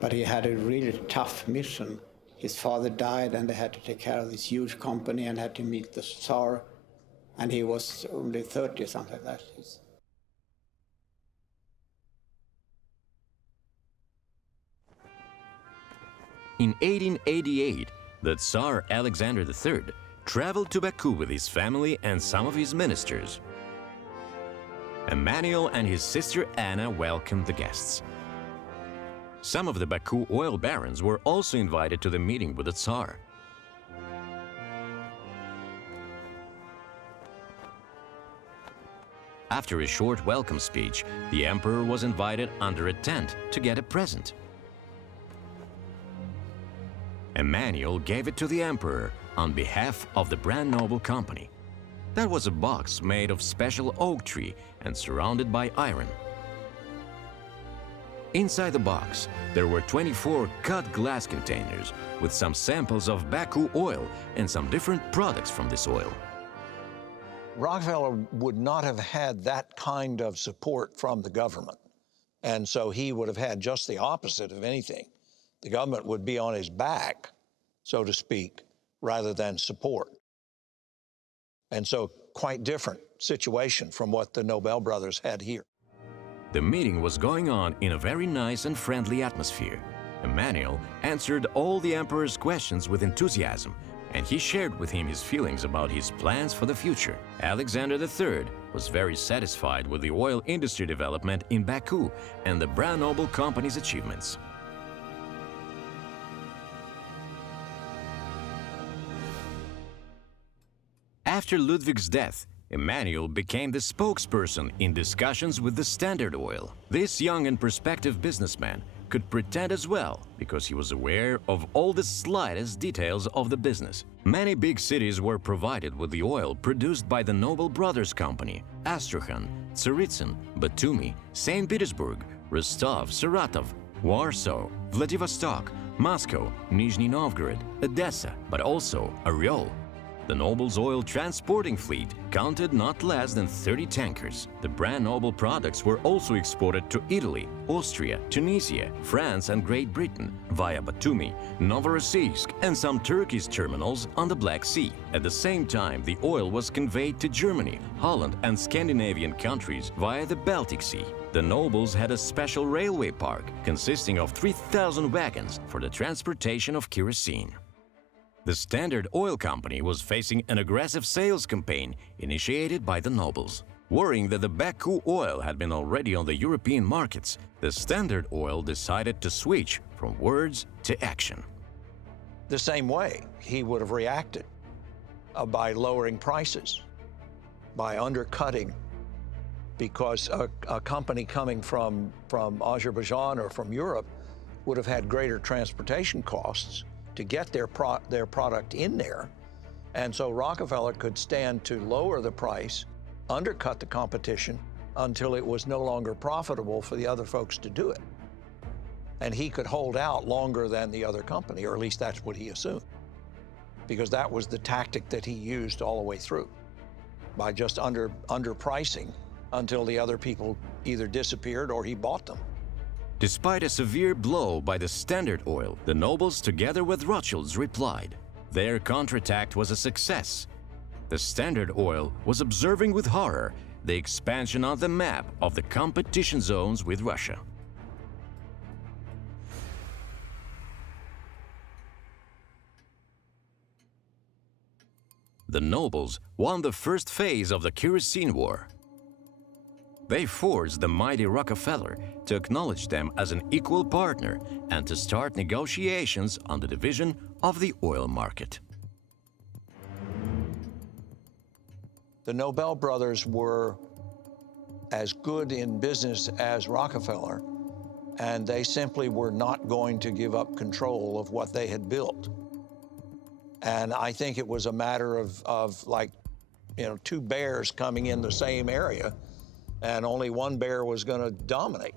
But he had a really tough mission. His father died and they had to take care of this huge company and had to meet the Tsar. And he was only 30 or something like that. In 1888, the Tsar Alexander III traveled to Baku with his family and some of his ministers. Emanuel and his sister Anna welcomed the guests. Some of the Baku oil barons were also invited to the meeting with the Tsar. After a short welcome speech, the emperor was invited under a tent to get a present. Emanuel gave it to the emperor on behalf of the Branobel company. That was a box made of special oak tree and surrounded by iron. Inside the box, there were 24 cut glass containers with some samples of Baku oil and some different products from this oil. Rockefeller would not have had that kind of support from the government. And so he would have had just the opposite of anything. The government would be on his back, so to speak, rather than support. And so quite different situation from what the Nobel brothers had here. The meeting was going on in a very nice and friendly atmosphere. Emmanuel answered all the emperor's questions with enthusiasm, and he shared with him his feelings about his plans for the future. Alexander III was very satisfied with the oil industry development in Baku and the Branobel company's achievements. After Ludwig's death, Emmanuel became the spokesperson in discussions with the Standard Oil. This young and prospective businessman could pretend as well because he was aware of all the slightest details of the business. Many big cities were provided with the oil produced by the Nobel Brothers company: Astrakhan, Tsaritsyn, Batumi, St. Petersburg, Rostov, Saratov, Warsaw, Vladivostok, Moscow, Nizhny Novgorod, Odessa, but also Oryol. The Nobel's oil transporting fleet counted not less than 30 tankers. The Branobel products were also exported to Italy, Austria, Tunisia, France and Great Britain via Batumi, Novorossiysk and some Turkish terminals on the Black Sea. At the same time, the oil was conveyed to Germany, Holland and Scandinavian countries via the Baltic Sea. The Nobels had a special railway park consisting of 3,000 wagons for the transportation of kerosene. The Standard Oil Company was facing an aggressive sales campaign initiated by the Nobels. Worrying that the Baku oil had been already on the European markets, the Standard Oil decided to switch from words to action. The same way he would have reacted by lowering prices, by undercutting, because a company coming from Azerbaijan or from Europe would have had greater transportation costs to get their product in there. And so Rockefeller could stand to lower the price, undercut the competition until it was no longer profitable for the other folks to do it. And he could hold out longer than the other company, or at least that's what he assumed, because that was the tactic that he used all the way through, by just underpricing until the other people either disappeared or he bought them. Despite a severe blow by the Standard Oil, the Nobels, together with Rothschilds, replied. Their counterattack was a success. The Standard Oil was observing with horror the expansion on the map of the competition zones with Russia. The Nobels won the first phase of the kerosene war. They forced the mighty Rockefeller to acknowledge them as an equal partner and to start negotiations on the division of the oil market. The Nobel brothers were as good in business as Rockefeller, and they simply were not going to give up control of what they had built. And I think it was a matter of like, two bears coming in the same area, and only one bear was going to dominate.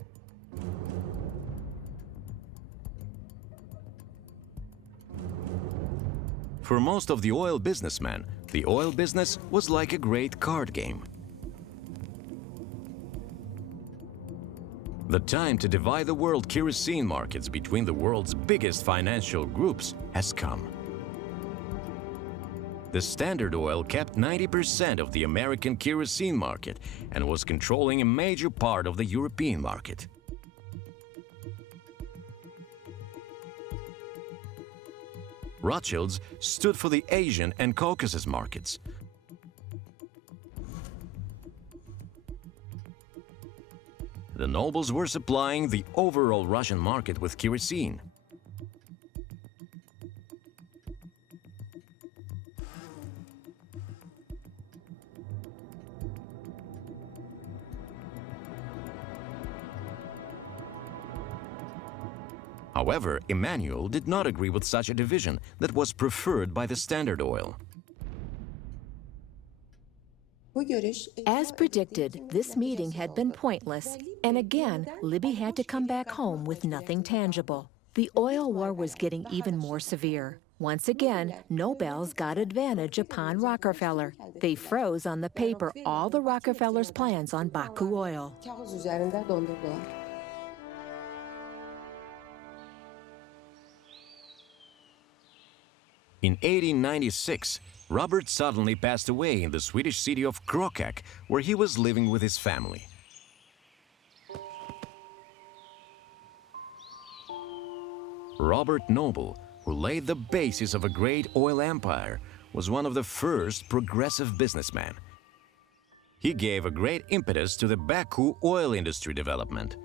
For most of the oil businessmen, the oil business was like a great card game. The time to divide the world kerosene markets between the world's biggest financial groups has come. The Standard Oil kept 90% of the American kerosene market and was controlling a major part of the European market. Rothschilds stood for the Asian and Caucasus markets. The Nobels were supplying the overall Russian market with kerosene. However, Emmanuel did not agree with such a division that was preferred by the Standard Oil. As predicted, this meeting had been pointless, and again, Libby had to come back home with nothing tangible. The oil war was getting even more severe. Once again, Nobels got advantage upon Rockefeller. They froze on the paper all the Rockefeller's plans on Baku oil. Kağıt üzerinde dondurdular. In 1896, Robert suddenly passed away in the Swedish city of Krokak, where he was living with his family. Robert Noble, who laid the basis of a great oil empire, was one of the first progressive businessmen. He gave a great impetus to the Baku oil industry development.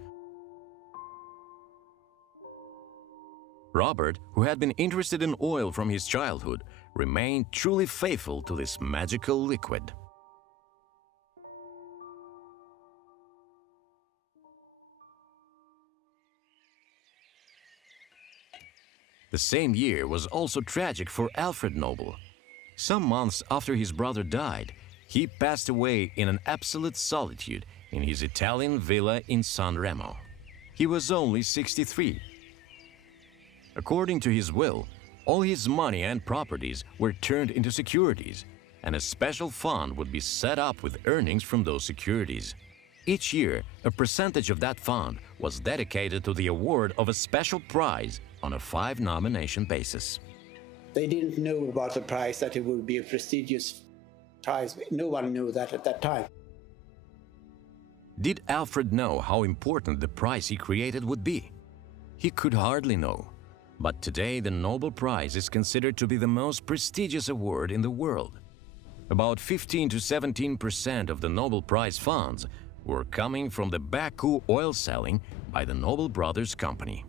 Robert, who had been interested in oil from his childhood, remained truly faithful to this magical liquid. The same year was also tragic for Alfred Nobel. Some months after his brother died, he passed away in an absolute solitude in his Italian villa in San Remo. He was only 63. According to his will, all his money and properties were turned into securities, and a special fund would be set up with earnings from those securities. Each year, a percentage of that fund was dedicated to the award of a special prize on a 5-nomination basis. They didn't know about the prize, that it would be a prestigious prize. No one knew that at that time. Did Alfred know how important the prize he created would be? He could hardly know. But today the Nobel Prize is considered to be the most prestigious award in the world. About 15 to 17% of the Nobel Prize funds were coming from the Baku oil selling by the Nobel Brothers company.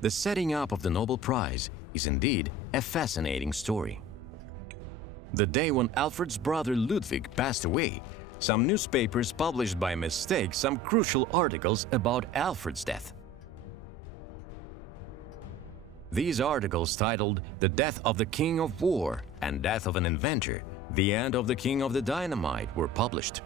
The setting up of the Nobel Prize is indeed a fascinating story. The day when Alfred's brother Ludvig passed away, some newspapers published by mistake some crucial articles about Alfred's death. These articles titled "The Death of the King of War" and "Death of an Inventor, the End of the King of the Dynamite" were published.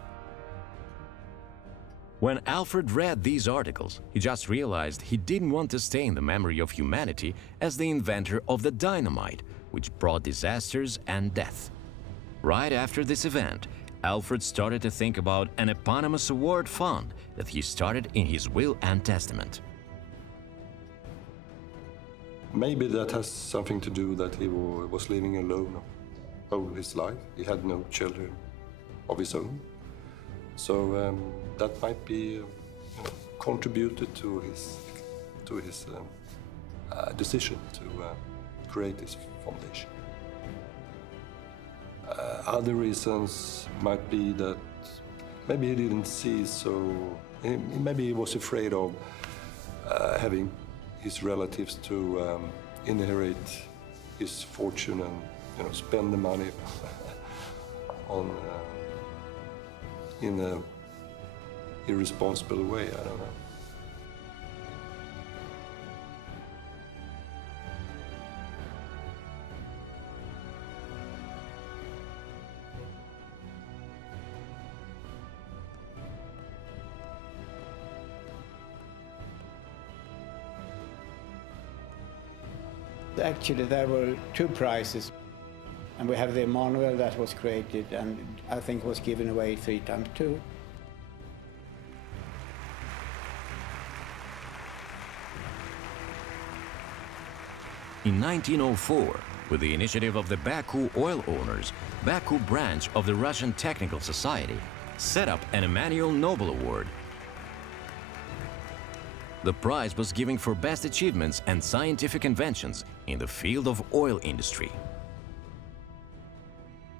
When Alfred read these articles, he just realized he didn't want to stay in the memory of humanity as the inventor of the dynamite, which brought disasters and death. Right after this event, Alfred started to think about an eponymous award fund that he started in his will and testament. Maybe that has something to do that he was living alone all his life. He had no children of his own. So that might be contributed to his decision to create this foundation. Other reasons might be that maybe he didn't see maybe he was afraid of having his relatives to inherit his fortune and spend the money on in a irresponsible way. I don't know. Actually, there were two prizes, and we have the Emmanuel that was created and I think was given away 3 times 2. In 1904, with the initiative of the Baku oil owners, Baku branch of the Russian Technical Society set up an Emmanuel Nobel Award. The prize was given for best achievements and scientific inventions in the field of oil industry.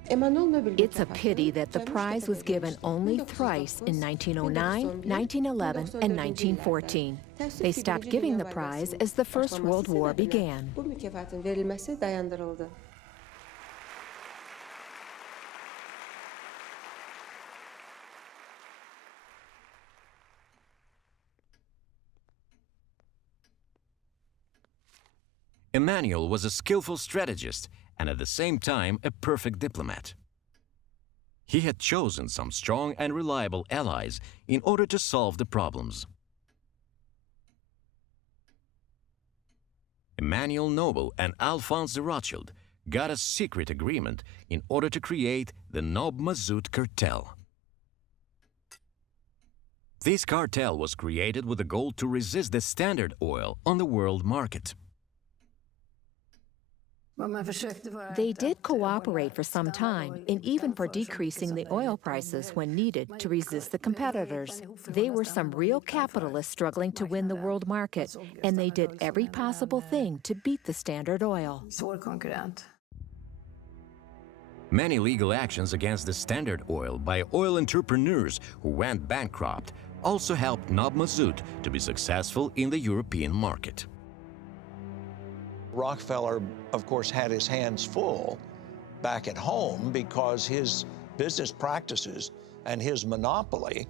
It's a pity that the prize was given only thrice in 1909, 1911, and 1914. They stopped giving the prize as the First World War began. Emmanuel was a skillful strategist and at the same time a perfect diplomat. He had chosen some strong and reliable allies in order to solve the problems. Emmanuel Nobel and Alphonse de Rothschild got a secret agreement in order to create the Nob-Mazout cartel. This cartel was created with the goal to resist the Standard Oil on the world market. They did cooperate for some time, and even for decreasing the oil prices when needed to resist the competitors. They were some real capitalists struggling to win the world market, and they did every possible thing to beat the Standard Oil. Many legal actions against the Standard Oil by oil entrepreneurs who went bankrupt also helped Nob-Mazout to be successful in the European market. Rockefeller, of course, had his hands full back at home because his business practices and his monopoly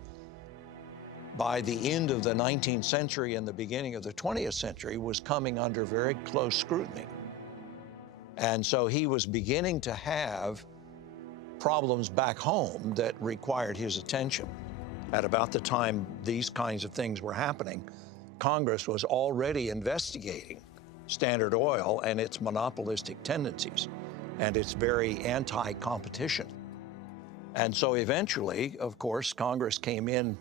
by the end of the 19th century and the beginning of the 20th century was coming under very close scrutiny. And so he was beginning to have problems back home that required his attention. At about the time these kinds of things were happening, Congress was already investigating Standard Oil and its monopolistic tendencies and its very anti-competition. And so eventually, of course, Congress came in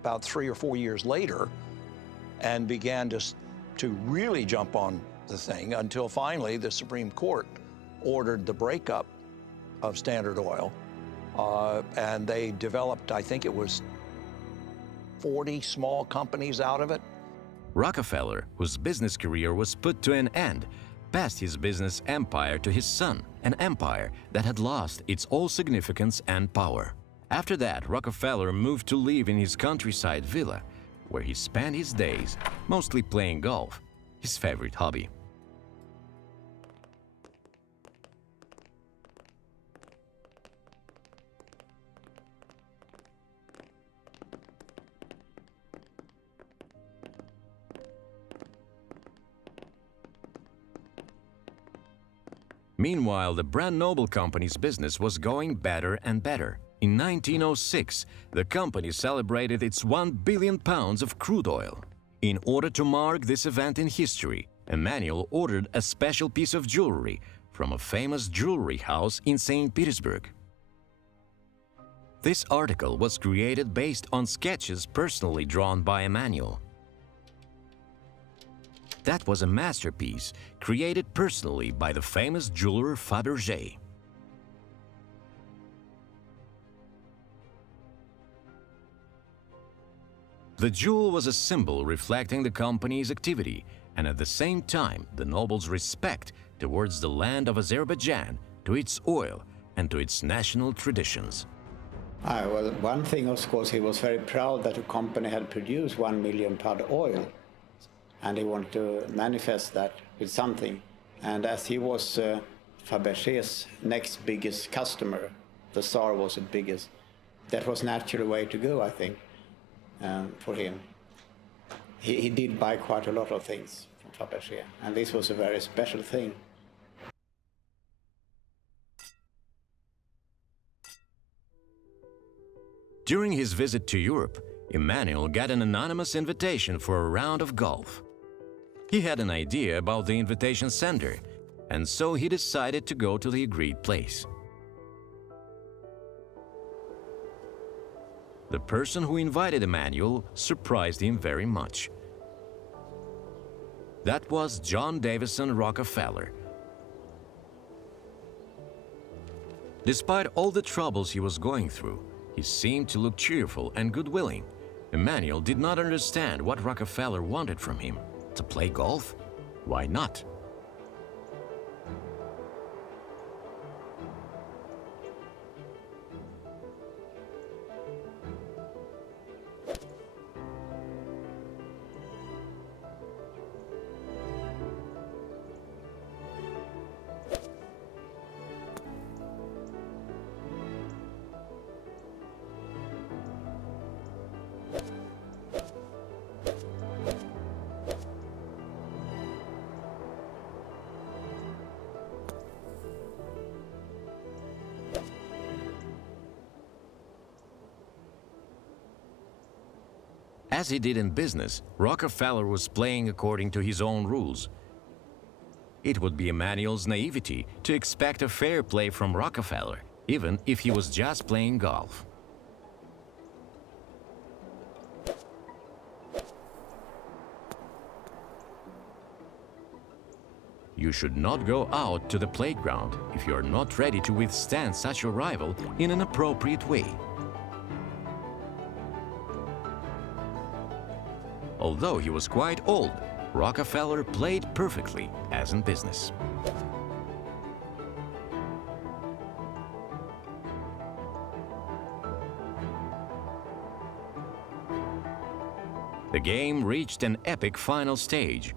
about 3 or 4 years later and began to really jump on the thing until finally the Supreme Court ordered the breakup of Standard Oil. And they developed, I think it was 40 small companies out of it. Rockefeller, whose business career was put to an end, passed his business empire to his son, an empire that had lost its all significance and power. After that, Rockefeller moved to live in his countryside villa, where he spent his days mostly playing golf, his favorite hobby. Meanwhile, the Branobel company's business was going better and better. In 1906, the company celebrated its 1 billion pounds of crude oil. In order to mark this event in history, Emmanuel ordered a special piece of jewelry from a famous jewelry house in St. Petersburg. This article was created based on sketches personally drawn by Emmanuel. That was a masterpiece created personally by the famous jeweler Fabergé. The jewel was a symbol reflecting the company's activity and at the same time the nobles' respect towards the land of Azerbaijan, to its oil and to its national traditions. Well, one thing, of course, he was very proud that a company had produced 1 million pound oil, and he wanted to manifest that with something. And as he was Fabergé's next biggest customer, the Tsar was the biggest, that was naturally way to go, I think, for him. He did buy quite a lot of things from Fabergé, and this was a very special thing. During his visit to Europe, Emmanuel got an anonymous invitation for a round of golf. He had an idea about the invitation sender, and so he decided to go to the agreed place. The person who invited Emmanuel surprised him very much. That was John Davison Rockefeller. Despite all the troubles he was going through, he seemed to look cheerful and good-willing. Emmanuel did not understand what Rockefeller wanted from him. To play golf? Why not? As he did in business, Rockefeller was playing according to his own rules. It would be Emmanuel's naivety to expect a fair play from Rockefeller, even if he was just playing golf. You should not go out to the playground if you are not ready to withstand such a rival in an appropriate way. Although he was quite old, Rockefeller played perfectly, as in business. The game reached an epic final stage.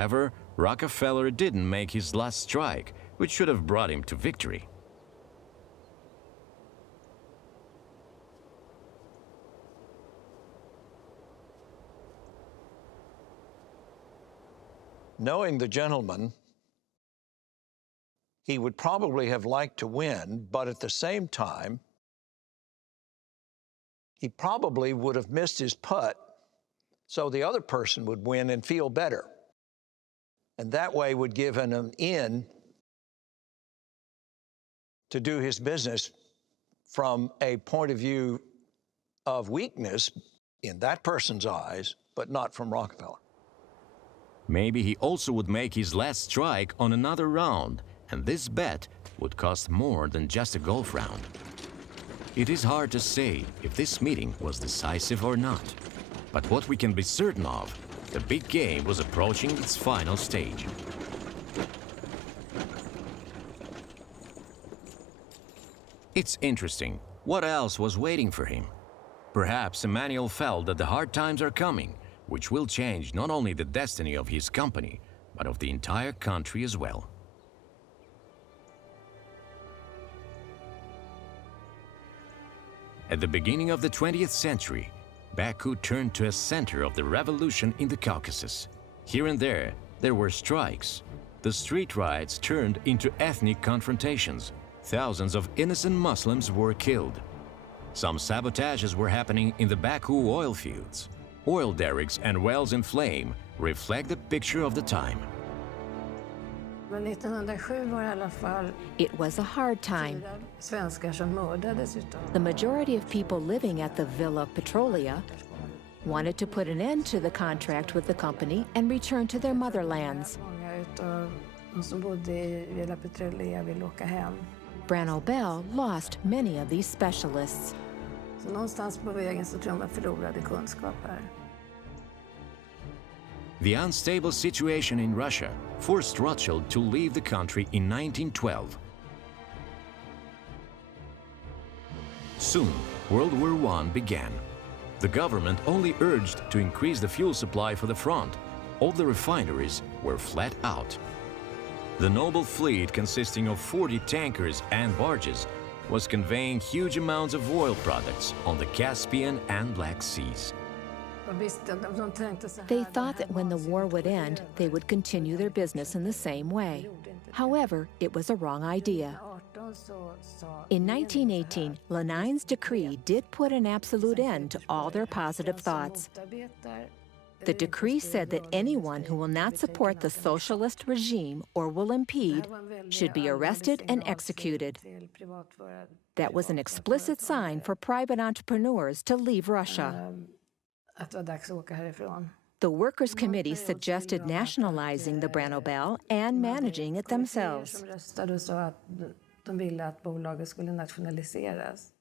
However, Rockefeller didn't make his last strike, which should have brought him to victory. Knowing the gentleman, he would probably have liked to win, but at the same time, he probably would have missed his putt so the other person would win and feel better. And that way would give him an in to do his business from a point of view of weakness in that person's eyes, but not from Rockefeller. Maybe he also would make his last strike on another round, and this bet would cost more than just a golf round. It is hard to say if this meeting was decisive or not, but what we can be certain of, the big game was approaching its final stage. It's interesting, what else was waiting for him? Perhaps Emmanuel felt that the hard times are coming, which will change not only the destiny of his company, but of the entire country as well. At the beginning of the 20th century, Baku turned to a center of the revolution in the Caucasus. Here and there were strikes. The street riots turned into ethnic confrontations. Thousands of innocent Muslims were killed. Some sabotages were happening in the Baku oil fields. Oil derricks and wells in flame reflect the picture of the time. Men 1907 var I alla fall It was a hard time. svenskar som mördades utav The majority of people living at the Villa Petrolia wanted to put an end to the contract with the company and return to their motherlands. många utav de som bodde i Villa Petrolia ville åka hem. Branobel lost many of these specialists. Så någonstans på vägen så tror jag man förlorade kunskaper. The unstable situation in Russia forced Rothschild to leave the country in 1912. Soon, World War I began. The government only urged to increase the fuel supply for the front. All the refineries were flat out. The Nobel fleet, consisting of 40 tankers and barges, was conveying huge amounts of oil products on the Caspian and Black Seas. They thought that when the war would end, they would continue their business in the same way. However, it was a wrong idea. In 1918, Lenin's decree did put an absolute end to all their positive thoughts. The decree said that anyone who will not support the socialist regime or will impede should be arrested and executed. That was an explicit sign for private entrepreneurs to leave Russia. Att det var dags att åka härifrån. The Workers' Committee suggested nationalizing the Branobel and managing it themselves. De röstade och sa att de ville att bolaget skulle nationaliseras.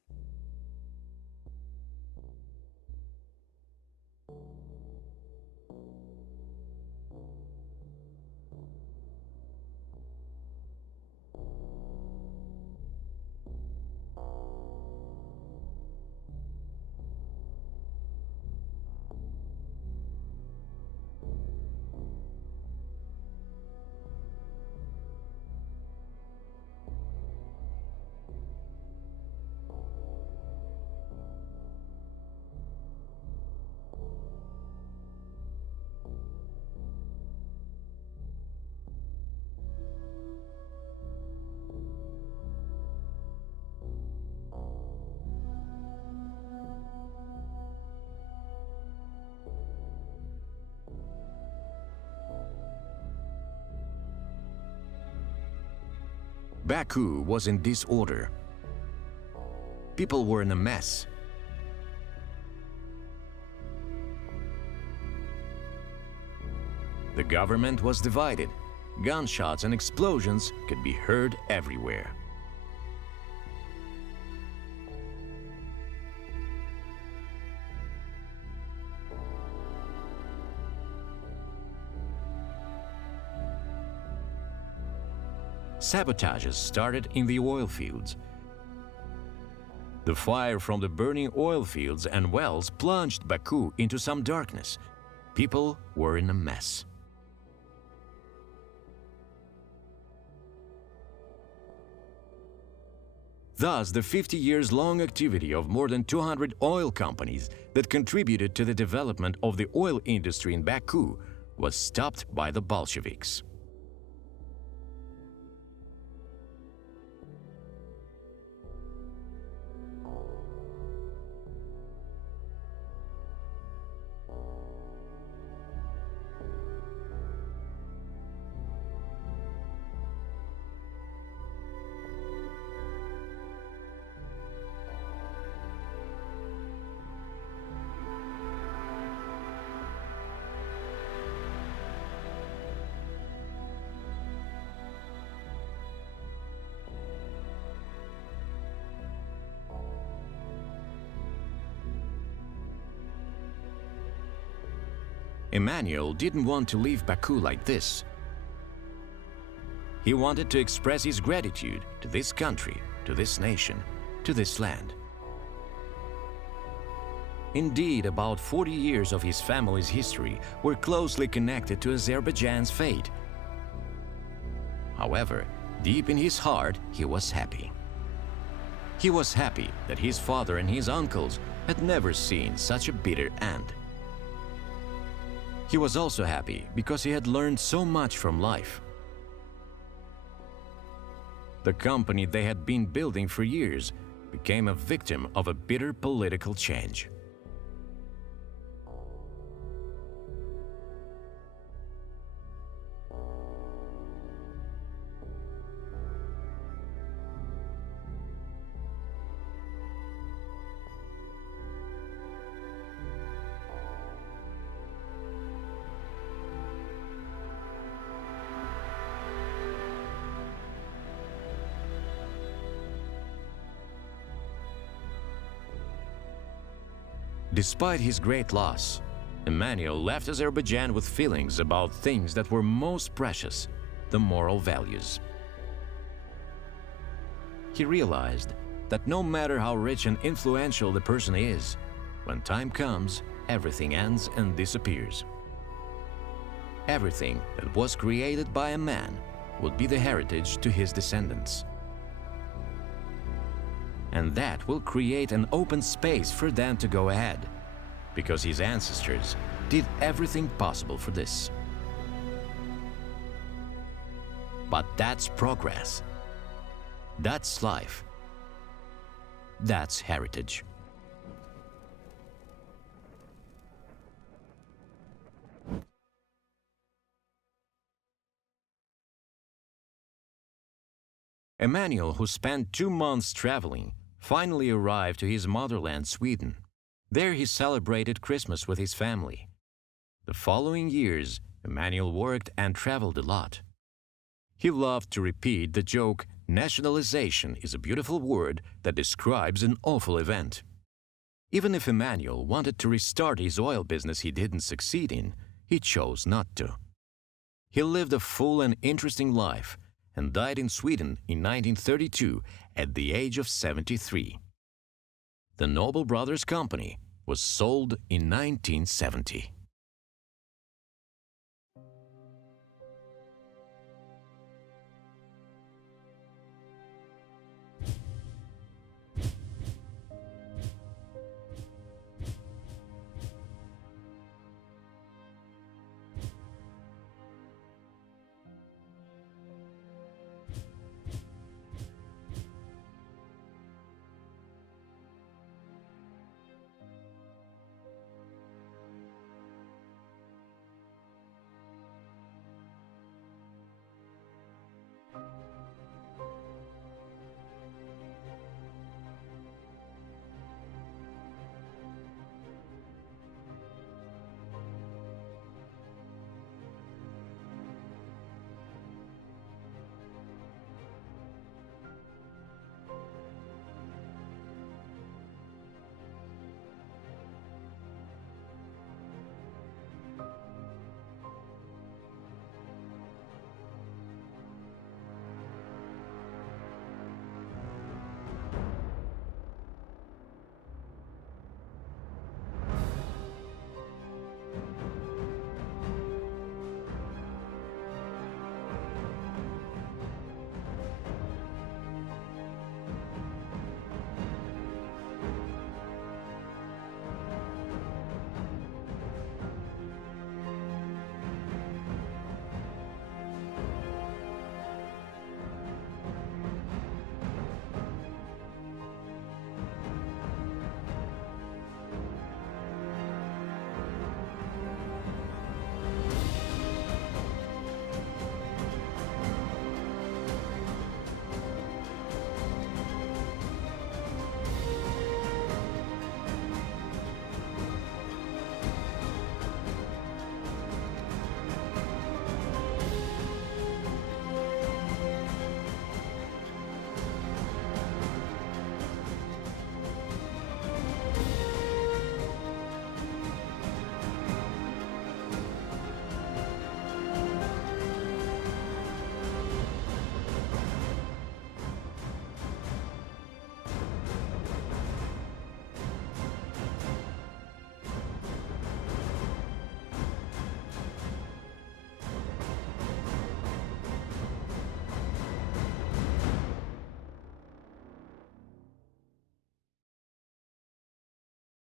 Baku was in disorder. People were in a mess. The government was divided. Gunshots and explosions could be heard everywhere. Sabotages started in the oil fields. The fire from the burning oil fields and wells plunged Baku into some darkness. People were in a mess. Thus, the 50 years long activity of more than 200 oil companies that contributed to the development of the oil industry in Baku was stopped by the Bolsheviks. Emanuel didn't want to leave Baku like this. He wanted to express his gratitude to this country, to this nation, to this land. Indeed, about 40 years of his family's history were closely connected to Azerbaijan's fate. However, deep in his heart, he was happy. He was happy that his father and his uncles had never seen such a bitter end. He was also happy because he had learned so much from life. The company they had been building for years became a victim of a bitter political change. Despite his great loss, Emanuel left Azerbaijan with feelings about things that were most precious, the moral values. He realized that no matter how rich and influential the person is, when time comes, everything ends and disappears. Everything that was created by a man would be the heritage to his descendants. And that will create an open space for them to go ahead, because his ancestors did everything possible for this. But that's progress. That's life. That's heritage. Emanuel, who spent 2 months traveling, finally arrived to his motherland, Sweden. There he celebrated Christmas with his family. The following years, Emanuel worked and traveled a lot. He loved to repeat the joke, "Nationalization is a beautiful word that describes an awful event." Even if Emanuel wanted to restart his oil business he didn't succeed in, he chose not to. He lived a full and interesting life and died in Sweden in 1932 at the age of 73. The Nobel Brothers company was sold in 1970.